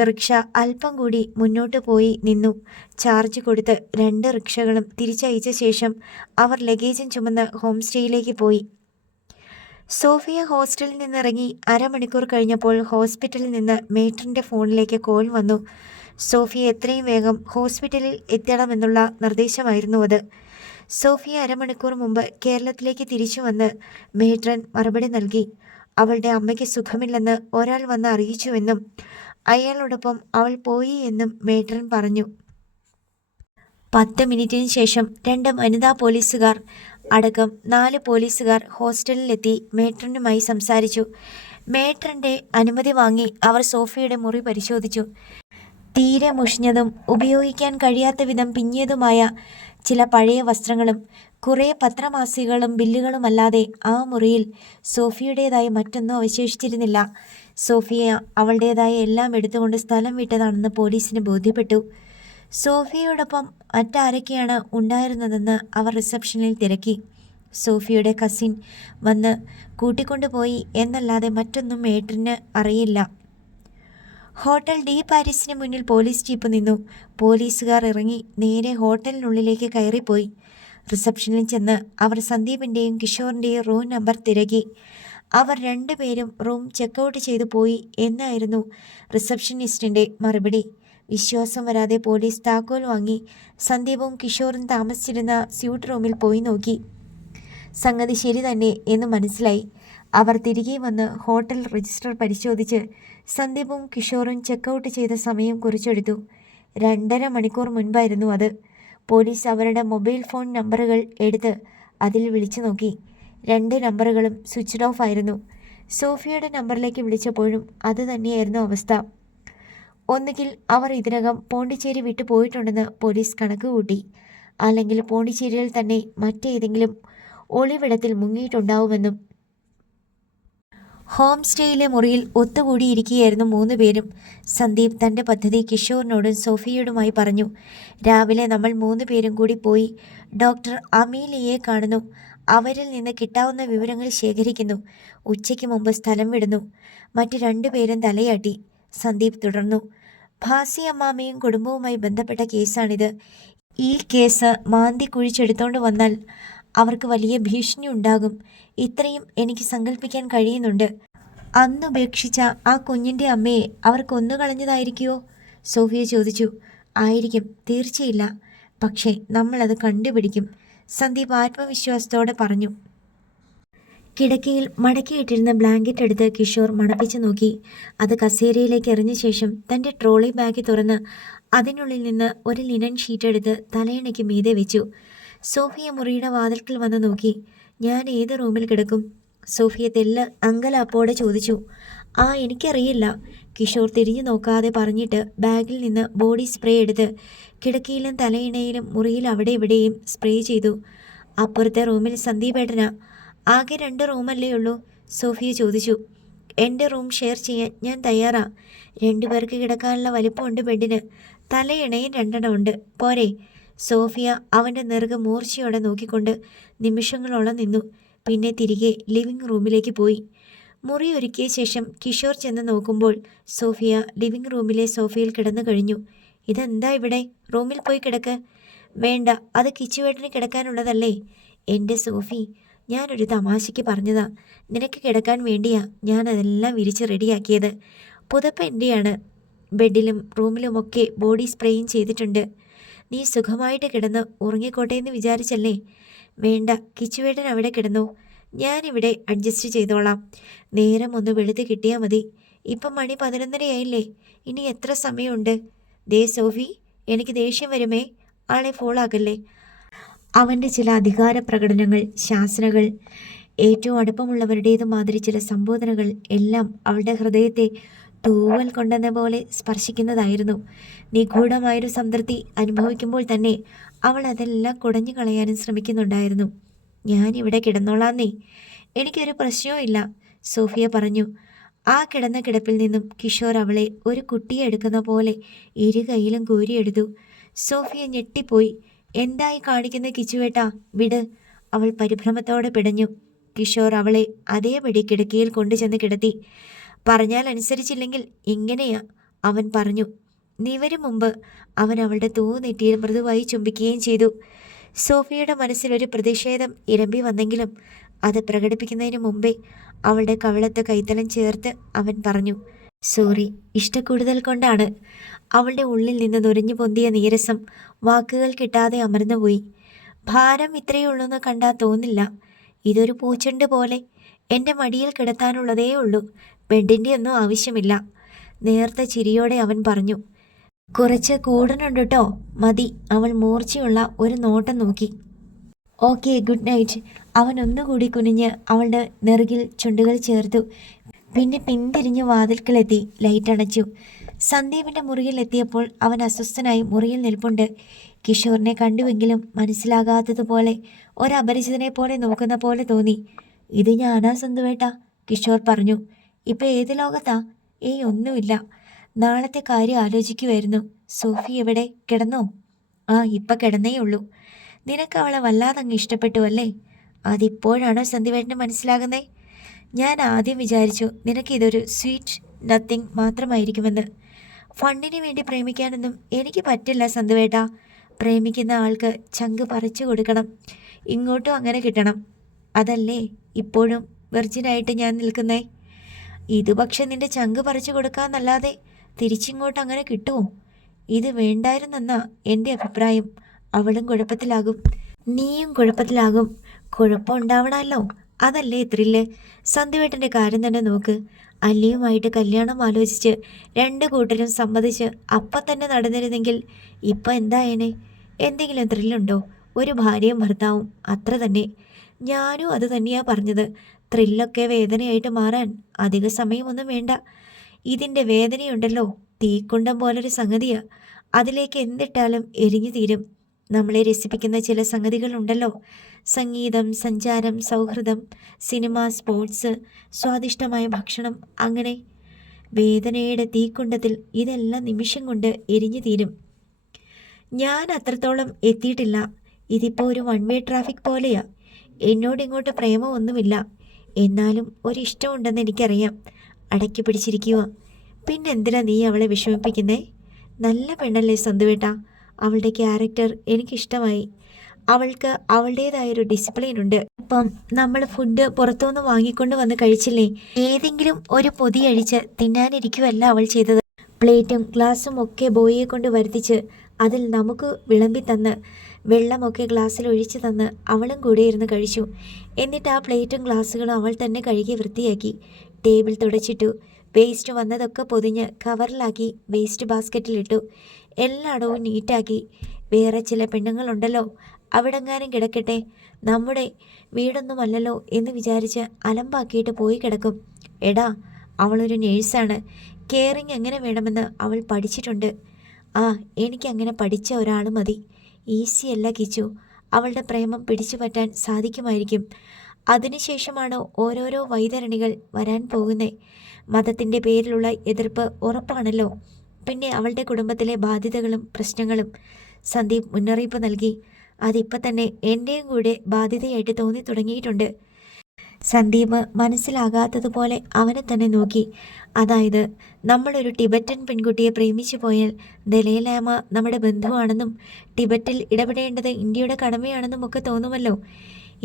റിക്ഷ അല്പം കൂടി മുന്നോട്ട് പോയി നിന്നു. ചാർജ് കൊടുത്ത് 2 റിക്ഷകളും തിരിച്ചയച്ച ശേഷം അവർ ലഗേജും ചുമന്ന് ഹോം സ്റ്റേയിലേക്ക് പോയി. സോഫിയ ഹോസ്റ്റലിൽ നിന്നിറങ്ങി അരമണിക്കൂർ കഴിഞ്ഞപ്പോൾ ഹോസ്പിറ്റലിൽ നിന്ന് മേട്രൻ്റെ ഫോണിലേക്ക് കോൾ വന്നു. സോഫിയ എത്രയും വേഗം ഹോസ്പിറ്റലിൽ എത്തണമെന്നുള്ള നിർദ്ദേശമായിരുന്നു അത്. സോഫിയ അരമണിക്കൂർ മുമ്പ് കേരളത്തിലേക്ക് തിരിച്ചു വന്ന് മേട്രൻ മറുപടി നൽകി. അവളുടെ അമ്മയ്ക്ക് സുഖമില്ലെന്ന് ഒരാൾ വന്ന് അറിയിച്ചുവെന്നും അയാളോടൊപ്പം അവൾ പോയി എന്നും മേട്രൻ പറഞ്ഞു. 10 മിനിറ്റിന് ശേഷം 2 വനിതാ പോലീസുകാർ അടക്കം 4 പോലീസുകാർ ഹോസ്റ്റലിലെത്തി മേട്രനുമായി സംസാരിച്ചു. മേട്രൻ്റെ അനുമതി വാങ്ങി അവർ സോഫിയയുടെ മുറി പരിശോധിച്ചു. തീരെ മുഷിഞ്ഞതും ഉപയോഗിക്കാൻ കഴിയാത്ത വിധം പിഞ്ഞിയതുമായ ചില പഴയ വസ്ത്രങ്ങളും കുറേ പത്രമാസികകളും ബില്ലുകളുമല്ലാതെ ആ മുറിയിൽ സോഫിയുടേതായി മറ്റൊന്നും അവശേഷിച്ചിരുന്നില്ല. സോഫിയ അവളുടേതായ എല്ലാം എടുത്തുകൊണ്ട് സ്ഥലം വിട്ടതാണെന്ന് പോലീസിന് ബോധ്യപ്പെട്ടു. സോഫിയയോടൊപ്പം മറ്റാരൊക്കെയാണ് ഉണ്ടായിരുന്നതെന്ന് അവർ റിസപ്ഷനിൽ തിരക്കി. സോഫിയയുടെ കസിൻ വന്ന് കൂട്ടിക്കൊണ്ടുപോയി എന്നല്ലാതെ മറ്റൊന്നും മേട്രന് അറിയില്ല. ഹോട്ടൽ ഡി പാരീസിന് മുന്നിൽ പോലീസ് ജീപ്പ് നിന്നു. പോലീസുകാർ ഇറങ്ങി നേരെ ഹോട്ടലിനുള്ളിലേക്ക് കയറിപ്പോയി. റിസപ്ഷനിൽ ചെന്ന് അവർ സന്ദീപിൻ്റെയും കിഷോറിൻ്റെയും റൂം നമ്പർ തിരക്കി. അവർ 2 പേരും റൂം ചെക്കൗട്ട് ചെയ്തു പോയി എന്നായിരുന്നു റിസപ്ഷനിസ്റ്റിൻ്റെ മറുപടി. വിശ്വാസം വരാതെ പോലീസ് താക്കോൽ വാങ്ങി സന്ദീപും കിഷോറും താമസിച്ചിരുന്ന സ്യൂട്ട് റൂമിൽ പോയി നോക്കി. സംഗതി ശരി തന്നെ എന്ന് മനസ്സിലായി. അവർ തിരികെ വന്ന് ഹോട്ടൽ രജിസ്റ്റർ പരിശോധിച്ച് സന്ദീപും കിഷോറും ചെക്കൗട്ട് ചെയ്ത സമയം കുറിച്ചെടുത്തു. 2.5 മണിക്കൂർ മുൻപായിരുന്നു അത്. പോലീസ് അവരുടെ മൊബൈൽ ഫോൺ നമ്പറുകൾ എടുത്ത് അതിൽ വിളിച്ചു നോക്കി. 2 നമ്പറുകളും സ്വിച്ച്ഡ് ഓഫ് ആയിരുന്നു. സോഫിയയുടെ നമ്പറിലേക്ക് വിളിച്ചപ്പോഴും അത് തന്നെയായിരുന്നു അവസ്ഥ. ഒന്നുകിൽ അവർ ഇതിനകം പോണ്ടിച്ചേരി വിട്ടു പോയിട്ടുണ്ടെന്ന് പോലീസ് കണക്ക് കൂട്ടി, അല്ലെങ്കിൽ പോണ്ടിച്ചേരിയിൽ തന്നെ മറ്റേതെങ്കിലും ഒളിവിടത്തിൽ മുങ്ങിയിട്ടുണ്ടാവുമെന്നും. ഹോം സ്റ്റേയിലെ മുറിയിൽ ഒത്തുകൂടിയിരിക്കുകയായിരുന്നു 3 പേരും. സന്ദീപ് തൻ്റെ പദ്ധതി കിഷോറിനോടും സോഫിയയോടുമായി പറഞ്ഞു. രാവിലെ നമ്മൾ 3 പേരും കൂടി പോയി ഡോക്ടർ അമീലിയെ കാണുന്നു. അവരിൽ നിന്ന് കിട്ടാവുന്ന വിവരങ്ങൾ ശേഖരിക്കുന്നു. ഉച്ചയ്ക്ക് മുമ്പ് സ്ഥലം വിടുന്നു. മറ്റ് 2 പേരും തലയാട്ടി. സന്ദീപ് തുടർന്നു. ഭാസി അമ്മാമയും കുടുംബവുമായി ബന്ധപ്പെട്ട കേസാണിത്. ഈ കേസ് മാന്തി കുഴിച്ചെടുത്തോണ്ട് വന്നാൽ അവർക്ക് വലിയ ഭീഷണി ഉണ്ടാകും. ഇത്രയും എനിക്ക് സങ്കല്പിക്കാൻ കഴിയുന്നുണ്ട്. അന്നുപേക്ഷിച്ച ആ കുഞ്ഞിൻ്റെ അമ്മയെ അവർ കൊന്നുകളഞ്ഞതായിരിക്കുമോ? സോഫിയ ചോദിച്ചു. ആയിരിക്കും, തീർച്ചയില്ല. പക്ഷേ നമ്മളത് കണ്ടുപിടിക്കും, സന്ദീപ് ആത്മവിശ്വാസത്തോടെ പറഞ്ഞു. കിടക്കയിൽ മടക്കിയിട്ടിരുന്ന ബ്ലാങ്കറ്റ് എടുത്ത് കിഷോർ മണപ്പിച്ചു നോക്കി. അത് കസേരയിലേക്ക് എറിഞ്ഞ ശേഷം തൻ്റെ ട്രോളി ബാഗ് തുറന്ന് അതിനുള്ളിൽ നിന്ന് ഒരു ലിനൻ ഷീറ്റ് എടുത്ത് തലയിണയ്ക്ക് മീതെ വെച്ചു. സോഫിയ മുറിയുടെ വാതിൽക്കൽ വന്ന് നോക്കി. ഞാൻ ഏത് റൂമിൽ കിടക്കും? സോഫിയ തെല്ല് അങ്കലാപ്പോടെ ചോദിച്ചു. എനിക്കറിയില്ല, കിഷോർ തിരിഞ്ഞു നോക്കാതെ പറഞ്ഞിട്ട് ബാഗിൽ നിന്ന് ബോഡി സ്പ്രേ എടുത്ത് കിടക്കയിലും തലയിണയിലും മുറിയിൽ അവിടെ ഇവിടെയും സ്പ്രേ ചെയ്തു. അപ്പുറത്തെ റൂമിൽ സന്ദീപേട്ടനാ. ആകെ 2 റൂമല്ലേ ഉള്ളൂ? സോഫിയ ചോദിച്ചു. എൻ്റെ റൂം ഷെയർ ചെയ്യാൻ ഞാൻ തയ്യാറാ. 2 പേർക്ക് കിടക്കാനുള്ള വലിപ്പമുണ്ട് ബെഡിന്. തലയിണയും 2 ഉണ്ട്, പോരെ? സോഫിയ അവൻ്റെ നെറുക് മൂർച്ചയോടെ നോക്കിക്കൊണ്ട് നിമിഷങ്ങളോളം നിന്നു. പിന്നെ തിരികെ ലിവിംഗ് റൂമിലേക്ക് പോയി. മുറി ഒരുക്കിയ ശേഷം കിഷോർ ചെന്ന് നോക്കുമ്പോൾ സോഫിയ ലിവിംഗ് റൂമിലെ സോഫയിൽ കിടന്നു കഴിഞ്ഞു. ഇതെന്താ ഇവിടെ? റൂമിൽ പോയി കിടക്ക്. വേണ്ട, അത് കിച്ചുവേട്ടന് കിടക്കാനുള്ളതല്ലേ. എൻ്റെ സോഫി, ഞാനൊരു തമാശയ്ക്ക് പറഞ്ഞതാ. നിനക്ക് കിടക്കാൻ വേണ്ടിയാ ഞാനതെല്ലാം വിരിച്ച് റെഡിയാക്കിയത്. പുതപ്പ് എൻ്റെയാണ്. ബെഡിലും റൂമിലുമൊക്കെ ബോഡി സ്പ്രേയും ചെയ്തിട്ടുണ്ട്. നീ സുഖമായിട്ട് കിടന്ന് ഉറങ്ങിക്കോട്ടെ എന്ന് വിചാരിച്ചല്ലേ? വേണ്ട, കിച്ചുവേട്ടൻ അവിടെ കിടന്നോ, ഞാനിവിടെ അഡ്ജസ്റ്റ് ചെയ്തോളാം. നേരം ഒന്ന് വെളുത്ത് കിട്ടിയാൽ മതി. ഇപ്പം മണി 11:30 ഇനി എത്ര സമയമുണ്ട്? ദേ സോഫി, എനിക്ക് ദേഷ്യം വരുമേ. ആളെ ഫോളാക്കല്ലേ. അവൻ്റെ ചില അധികാര പ്രകടനങ്ങൾ, ശാസനകൾ, ഏറ്റവും അടുപ്പമുള്ളവരുടേതു മാതിരി ചില സംബോധനകൾ എല്ലാം അവളുടെ ഹൃദയത്തെ തൂവൽ കൊണ്ടെന്ന പോലെ സ്പർശിക്കുന്നതായിരുന്നു. നിഗൂഢമായൊരു സംതൃപ്തി അനുഭവിക്കുമ്പോൾ തന്നെ അവൾ അതെല്ലാം കുടഞ്ഞു കളയാനും ശ്രമിക്കുന്നുണ്ടായിരുന്നു. ഞാനിവിടെ കിടന്നോളാന്നേ, എനിക്കൊരു പ്രശ്നവും ഇല്ല, സോഫിയ പറഞ്ഞു. ആ കിടന്ന കിടപ്പിൽ നിന്നും കിഷോർ അവളെ ഒരു കുട്ടിയെ എടുക്കുന്ന പോലെ ഇരു കൈയിലും കോരിയെടുത്തു. സോഫിയ ഞെട്ടിപ്പോയി. എന്തായി കാണിക്കുന്ന കിച്ചുവേട്ടാ, വിട്, അവൾ പരിഭ്രമത്തോടെ പിടഞ്ഞു. കിഷോർ അവളെ അതേപടി കിടക്കയിൽ കൊണ്ടുചെന്ന് കിടത്തി. പറഞ്ഞാൽ അനുസരിച്ചില്ലെങ്കിൽ ഇങ്ങനെയാ, അവൻ പറഞ്ഞു. നിവരും മുമ്പ് അവൻ അവളുടെ തൂനെറ്റിയിൽ മൃദുവായി ചുംബിക്കുകയും ചെയ്തു. സോഫിയയുടെ മനസ്സിലൊരു പ്രതിഷേധം ഇരമ്പി വന്നെങ്കിലും അത് പ്രകടിപ്പിക്കുന്നതിന് മുമ്പേ അവളുടെ കവിളത്ത് കൈത്തലം ചേർത്ത് അവൻ പറഞ്ഞു, സോറി, ഇഷ്ടക്കൂടുതൽ കൊണ്ടാണ്. അവളുടെ ഉള്ളിൽ നിന്ന് നുരഞ്ഞു പൊന്തിയ നീരസം വാക്കുകൾ കിട്ടാതെ അമർന്നുപോയി. ഭാരം ഇത്രയേ ഉള്ളൂന്ന് കണ്ടാൽ തോന്നില്ല. ഇതൊരു പൂച്ചെണ്ട് പോലെ എൻ്റെ മടിയിൽ കിടത്താനുള്ളതേ ഉള്ളൂ, ബെഡിൻ്റെ ഒന്നും ആവശ്യമില്ല. നേർത്ത ചിരിയോടെ അവൻ പറഞ്ഞു. കുറച്ച് കൂടുന്നുണ്ട് കേട്ടോ, മതി. അവൾ മൂർച്ചയുള്ള ഒരു നോട്ടം നോക്കി. Okay, good night. അവൻ ഒന്നുകൂടി കുനിഞ്ഞ് അവളുടെ നെറുകിൽ ചുണ്ടുകൾ ചേർത്തു. പിന്നെ പിന്തിരിഞ്ഞ് വാതിൽക്കലെത്തി ലൈറ്റ് അണച്ചു. സന്ദീപിൻ്റെ മുറിയിൽ എത്തിയപ്പോൾ അവൻ അസ്വസ്ഥനായി മുറിയിൽ നിൽപ്പുണ്ട്. കിഷോറിനെ കണ്ടുവെങ്കിലും മനസ്സിലാകാത്തതുപോലെ ഒരപരിചിതനെ പോലെ നോക്കുന്ന പോലെ തോന്നി. ഇത് ഞാനാ സന്തുവേട്ടാ, കിഷോർ പറഞ്ഞു. ഇപ്പം ഏത് ലോകത്താ? ഒന്നുമില്ല, നാളത്തെ കാര്യം ആലോചിക്കുമായിരുന്നു. സോഫി എവിടെ? കിടന്നോ? ആ, ഇപ്പം കിടന്നേ ഉള്ളൂ. നിനക്ക് അവളെ വല്ലാതങ്ങ് ഇഷ്ടപ്പെട്ടു അല്ലേ? അതിപ്പോഴാണോ സന്ദീപേട്ടന് മനസ്സിലാകുന്നേ? ഞാൻ ആദ്യം വിചാരിച്ചു നിനക്കിതൊരു സ്വീറ്റ് നത്തിങ് മാത്രമായിരിക്കുമെന്ന്. ഫണ്ടിന് വേണ്ടി പ്രേമിക്കാനൊന്നും എനിക്ക് പറ്റില്ല സന്ദീപേട്ടാ. പ്രേമിക്കുന്ന ആൾക്ക് ചങ്ക് പറിച്ചു കൊടുക്കണം, ഇങ്ങോട്ടും അങ്ങനെ കിട്ടണം. അതല്ലേ ഇപ്പോഴും വെർജിനായിട്ട് ഞാൻ നിൽക്കുന്നേ. ഇത് പക്ഷെ നിന്റെ ചങ്ക് പറിച്ചു കൊടുക്കാന്നല്ലാതെ തിരിച്ചിങ്ങോട്ട് അങ്ങനെ കിട്ടുമോ? ഇത് വേണ്ടായിരുന്നെന്നാ എൻ്റെ അഭിപ്രായം. അവളും കുഴപ്പത്തിലാകും, നീയും കുഴപ്പത്തിലാകും. കുഴപ്പമുണ്ടാവണമല്ലോ, അതല്ലേ ത്രില്ല്. സന്ദീപേട്ടൻ്റെ കാര്യം തന്നെ നോക്ക്. അല്ലിയുമായിട്ട് കല്യാണം ആലോചിച്ച് രണ്ട് കൂട്ടരും സമ്മതിച്ച് അപ്പം തന്നെ നടന്നിരുന്നെങ്കിൽ ഇപ്പം എന്തായേനെ? എന്തെങ്കിലും ത്രില്ലുണ്ടോ? ഒരു ഭാര്യയും ഭർത്താവും, അത്ര തന്നെ. ഞാനും അത് തന്നെയാ പറഞ്ഞത്. ത്രില്ലൊക്കെ വേദനയായിട്ട് മാറാൻ അധിക സമയമൊന്നും വേണ്ട. ഇതിൻ്റെ വേദനയുണ്ടല്ലോ, തീക്കുണ്ടം പോലൊരു സംഗതിയാ. അതിലേക്ക് എന്തിട്ടാലും എരിഞ്ഞു തീരും. നമ്മളെ രസിപ്പിക്കുന്ന ചില സംഗതികളുണ്ടല്ലോ, സംഗീതം, സഞ്ചാരം, സൗഹൃദം, സിനിമ, സ്പോർട്സ്, സ്വാദിഷ്ടമായ ഭക്ഷണം, അങ്ങനെ വേദനയുടെ തീക്കുണ്ടത്തിൽ ഇതെല്ലാം നിമിഷം കൊണ്ട് എരിഞ്ഞു തീരും. ഞാൻ അത്രത്തോളം എത്തിയിട്ടില്ല. ഇതിപ്പോൾ ഒരു വൺ വേ ട്രാഫിക് പോലെയാ. എന്നോടിങ്ങോട്ട് പ്രേമമൊന്നുമില്ല, എന്നാലും ഒരിഷ്ടമുണ്ടെന്ന് എനിക്കറിയാം. അടക്കി പിടിച്ചിരിക്കുക. പിന്നെന്തിനാ നീ അവളെ വിഷമിപ്പിക്കുന്നേ? നല്ല പെണ്ണല്ലേ സന്തുവേട്ടാ. അവളുടെ ക്യാരക്ടർ എനിക്കിഷ്ടമായി. അവൾക്ക് അവളുടേതായൊരു ഡിസിപ്ലിൻ ഉണ്ട്. ഇപ്പം നമ്മൾ ഫുഡ് പുറത്തുനിന്ന് വാങ്ങിക്കൊണ്ട് വന്ന് കഴിച്ചില്ലേ, ഏതെങ്കിലും ഒരു പൊതി അഴിച്ച് തിന്നാനിരിക്കുവല്ല അവൾ ചെയ്തത്. പ്ലേറ്റും ഗ്ലാസും ഒക്കെ ബോയിയെ കൊണ്ട് വരുത്തിച്ച് അതിൽ നമുക്ക് വിളമ്പി തന്ന് വെള്ളമൊക്കെ ഗ്ലാസ്സിൽ ഒഴിച്ചു തന്ന് അവളും കൂടെ ഇരുന്ന് കഴിച്ചു. എന്നിട്ട് ആ പ്ലേറ്റും ഗ്ലാസ്സുകളും അവൾ തന്നെ കഴുകി വൃത്തിയാക്കി ടേബിൾ തുടച്ചിട്ടു. വേസ്റ്റ് വന്നതൊക്കെ പൊതിഞ്ഞ് കവറിലാക്കി വേസ്റ്റ് ബാസ്ക്കറ്റിലിട്ടു. എല്ലായിടവും നീറ്റാക്കി. വേറെ ചില പെണ്ണുങ്ങളുണ്ടല്ലോ, അവിടെങ്ങാനും കിടക്കട്ടെ, നമ്മുടെ വീടൊന്നുമല്ലല്ലോ എന്ന് വിചാരിച്ച് അലമ്പാക്കിയിട്ട് പോയി കിടക്കും. എടാ, അവളൊരു നേഴ്സാണ്. കെയറിങ് എങ്ങനെ വേണമെന്ന് അവൾ പഠിച്ചിട്ടുണ്ട്. ആ, എനിക്കങ്ങനെ പഠിച്ച ഒരാൾ മതി. ഈസിയല്ല കിച്ചു. അവളുടെ പ്രേമം പിടിച്ചു പറ്റാൻ സാധിക്കുമായിരിക്കും. അതിനുശേഷമാണ് ഓരോരോ വൈതരണികൾ വരാൻ പോകുന്നേ. മതത്തിൻ്റെ പേരിലുള്ള എതിർപ്പ് ഉറപ്പാണല്ലോ. പിന്നെ അവളുടെ കുടുംബത്തിലെ ബാധ്യതകളും പ്രശ്നങ്ങളും. സന്ദീപ് മുന്നറിയിപ്പ് നൽകി. അതിപ്പോൾ തന്നെ എൻ്റെയും കൂടെ ബാധ്യതയായിട്ട് തോന്നി തുടങ്ങിയിട്ടുണ്ട്. സന്ദീപ് മനസ്സിലാകാത്തതുപോലെ അവനെ തന്നെ നോക്കി. അതായത്, നമ്മളൊരു ടിബറ്റൻ പെൺകുട്ടിയെ പ്രേമിച്ചു പോയാൽ ദലൈലാമ നമ്മുടെ ബന്ധുവാണെന്നും ടിബറ്റിൽ ഇടപെടേണ്ടത് ഇന്ത്യയുടെ കടമയാണെന്നും ഒക്കെ തോന്നുമല്ലോ.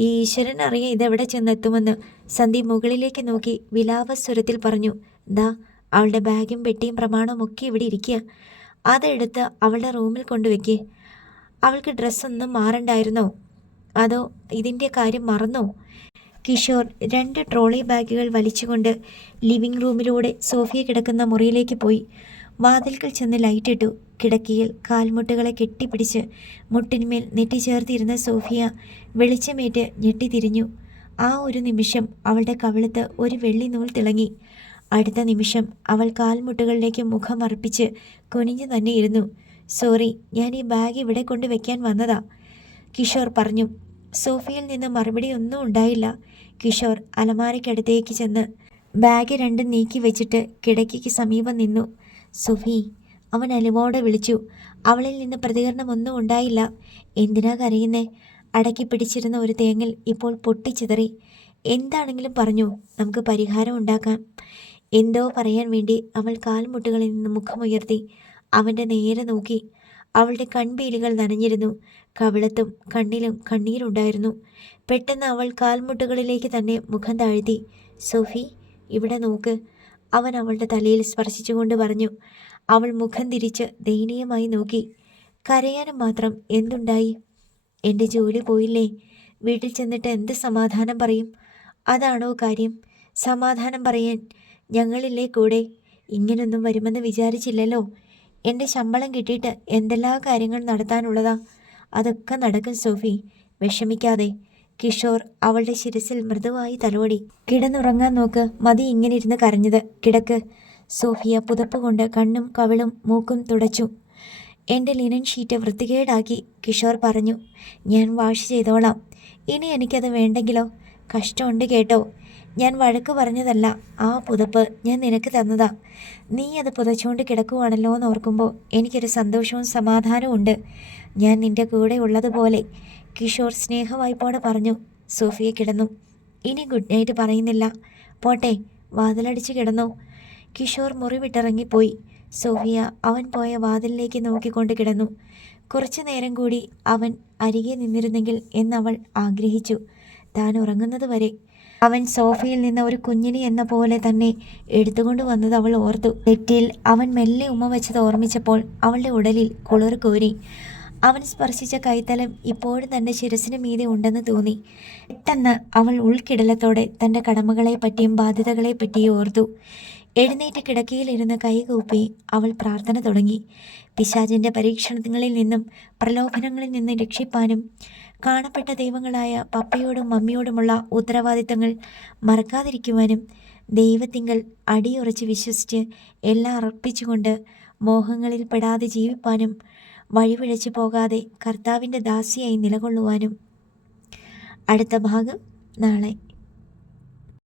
ഈ ഈശ്വരൻ അറിയാം ഇതെവിടെ ചെന്നെത്തുമെന്ന്. സന്ദീപ് മുകളിലേക്ക് നോക്കി വിലാപസ്വരത്തിൽ പറഞ്ഞു. ദാ, അവളുടെ ബാഗും പെട്ടിയും പ്രമാണവും ഒക്കെ ഇവിടെ ഇരിക്കുക. അതെടുത്ത് അവളുടെ റൂമിൽ കൊണ്ടുവയ്ക്കേ. അവൾക്ക് ഡ്രസ്സൊന്നും മാറണ്ടായിരുന്നോ? അതോ ഇതിൻ്റെ കാര്യം മറന്നോ? കിഷോർ 2 ട്രോളി ബാഗുകൾ വലിച്ചുകൊണ്ട് ലിവിംഗ് റൂമിലൂടെ സോഫിയ കിടക്കുന്ന മുറിയിലേക്ക് പോയി. വാതിൽക്കൽ ചെന്ന് ലൈറ്റിട്ടു. കിടക്കയിൽ കാൽമുട്ടുകളെ കെട്ടിപ്പിടിച്ച് മുട്ടിന്മേൽ നെറ്റിച്ചേർത്തിരുന്ന സോഫിയ വെളിച്ചമേറ്റ് ഞെട്ടിത്തിരിഞ്ഞു. ആ ഒരു നിമിഷം അവളുടെ കവിളത്ത് ഒരു വെള്ളി നൂൽ തിളങ്ങി. അടുത്ത നിമിഷം അവൾ കാൽമുട്ടുകളിലേക്ക് മുഖമർപ്പിച്ച് കുനിഞ്ഞു തന്നെ ഇരുന്നു. സോറി, ഞാൻ ഈ ബാഗ് ഇവിടെ കൊണ്ട് വെക്കാൻ വന്നതാ, കിഷോർ പറഞ്ഞു. സോഫിയിൽ നിന്ന് മറുപടി ഒന്നും ഉണ്ടായില്ല. കിഷോർ അലമാരയ്ക്കടുത്തേക്ക് ചെന്ന് ബാഗ് രണ്ടും നീക്കി വെച്ചിട്ട് കിടക്കയ്ക്ക് സമീപം നിന്നു. സോഫി, അവൻ അലിവോടെ വിളിച്ചു. അവളിൽ നിന്ന് പ്രതികരണമൊന്നും ഉണ്ടായില്ല. എന്തിനാ കരയുന്നേ? അടക്കി പിടിച്ചിരുന്ന ഒരു തേങ്ങൽ ഇപ്പോൾ പൊട്ടിച്ചിതറി. എന്താണെങ്കിലും പറഞ്ഞു, നമുക്ക് പരിഹാരം ഉണ്ടാക്കാം. എന്തോ പറയാൻ വേണ്ടി അവൾ കാൽമുട്ടുകളിൽ നിന്ന് മുഖമുയർത്തി അവൻ്റെ നേരെ നോക്കി. അവളുടെ കൺപീലികൾ നനഞ്ഞിരുന്നു. കവിളത്തും കണ്ണിലും കണ്ണീരുണ്ടായിരുന്നു. പെട്ടെന്ന് അവൾ കാൽമുട്ടുകളിലേക്ക് തന്നെ മുഖം താഴ്ത്തി. സോഫി, ഇവിടെ നോക്ക്, അവൻ അവളുടെ തലയിൽ സ്പർശിച്ചുകൊണ്ട് പറഞ്ഞു. അവൾ മുഖം തിരിച്ച് ദയനീയമായി നോക്കി. കരയാനും മാത്രം എന്തുണ്ടായി? എൻ്റെ ജോലി പോയില്ലേ? വീട്ടിൽ ചെന്നിട്ട് എന്ത് സമാധാനം പറയും? അതാണോ കാര്യം? സമാധാനം പറയാൻ ഞങ്ങളില്ലേ കൂടെ? ഇങ്ങനൊന്നും വരുമെന്ന് വിചാരിച്ചില്ലല്ലോ. എൻ്റെ ശമ്പളം കിട്ടിയിട്ട് എന്തെല്ലാം കാര്യങ്ങൾ നടത്താനുള്ളതാ. അതൊക്കെ നടക്കും സോഫി, വിഷമിക്കാതെ. കിഷോർ അവളുടെ ശിരസിൽ മൃദുവായി തലോടി. കിടന്നുറങ്ങാൻ നോക്ക്, മതി ഇങ്ങനെ ഇരുന്ന് കരഞ്ഞത്. കിടക്ക്. സോഫിയ പുതപ്പ് കൊണ്ട് കണ്ണും കവിളും മൂക്കും തുടച്ചു. എൻ്റെ ലിനൻ ഷീറ്റ് വൃത്തികേടാക്കി, കിഷോർ പറഞ്ഞു. ഞാൻ വാഷ് ചെയ്തോളാം. ഇനി എനിക്കത് വേണ്ടെങ്കിലോ? കഷ്ടമുണ്ട് കേട്ടോ. ഞാൻ വഴക്ക് പറഞ്ഞതല്ല. ആ പുതപ്പ് ഞാൻ നിനക്ക് തന്നതാ. നീ അത് പുതച്ചുകൊണ്ട് കിടക്കുവാണല്ലോ എന്ന് ഓർക്കുമ്പോൾ എനിക്കൊരു സന്തോഷവും സമാധാനവും ഉണ്ട്. ഞാൻ നിൻ്റെ കൂടെ ഉള്ളതുപോലെ, കിഷോർ സ്നേഹവായ്പോടെ പറഞ്ഞു. സോഫിയ കിടന്നു. ഇനി ഗുഡ് നൈറ്റ് പറയുന്നില്ല. പോട്ടെ, വാതിലടിച്ച് കിടന്നു. കിഷോർ മുറി വിട്ടിറങ്ങിപ്പോയി. സോഫിയ അവൻ പോയ വാതിലിലേക്ക് നോക്കിക്കൊണ്ട് കിടന്നു. കുറച്ചു നേരം കൂടി അവൻ അരികെ നിന്നിരുന്നെങ്കിൽ എന്നവൾ ആഗ്രഹിച്ചു. താൻ ഉറങ്ങുന്നത് വരെ. അവൻ സോഫയിൽ നിന്ന് ഒരു കുഞ്ഞിനെ എന്ന പോലെ തന്നെ എടുത്തുകൊണ്ട് വന്നത് അവൾ ഓർത്തു. നെറ്റിയിൽ അവൻ മെല്ലെ ഉമ്മ വെച്ചത് ഓർമ്മിച്ചപ്പോൾ അവളുടെ ഉടലിൽ കുളിർ കോരി. അവൻ സ്പർശിച്ച കൈത്തലം ഇപ്പോഴും തൻ്റെ ശിരസിന് മീതെ ഉണ്ടെന്ന് തോന്നി. പെട്ടെന്ന് അവൾ ഉൾക്കിടലത്തോടെ തൻ്റെ കടമകളെപ്പറ്റിയും ബാധ്യതകളെപ്പറ്റിയും ഓർത്തു. എഴുന്നേറ്റ് കിടക്കയിലിരുന്ന് കൈകൂപ്പി അവൾ പ്രാർത്ഥന തുടങ്ങി. പിശാചിൻ്റെ പരീക്ഷണങ്ങളിൽ നിന്നും പ്രലോഭനങ്ങളിൽ നിന്ന് രക്ഷിപ്പാനും കാണപ്പെട്ട ദൈവങ്ങളായ പപ്പയോടും മമ്മിയോടുമുള്ള ഉത്തരവാദിത്തങ്ങൾ മറക്കാതിരിക്കുവാനും ദൈവത്തിങ്കൽ അടിയുറച്ച് വിശ്വസിച്ച് എല്ലാം അർപ്പിച്ചുകൊണ്ട് മോഹങ്ങളിൽ പെടാതെ ജീവിപ്പാനും വഴിപിഴച്ചു പോകാതെ കർത്താവിൻ്റെ ദാസിയായി നിലകൊള്ളുവാനും. അടുത്ത ഭാഗം നാളെ.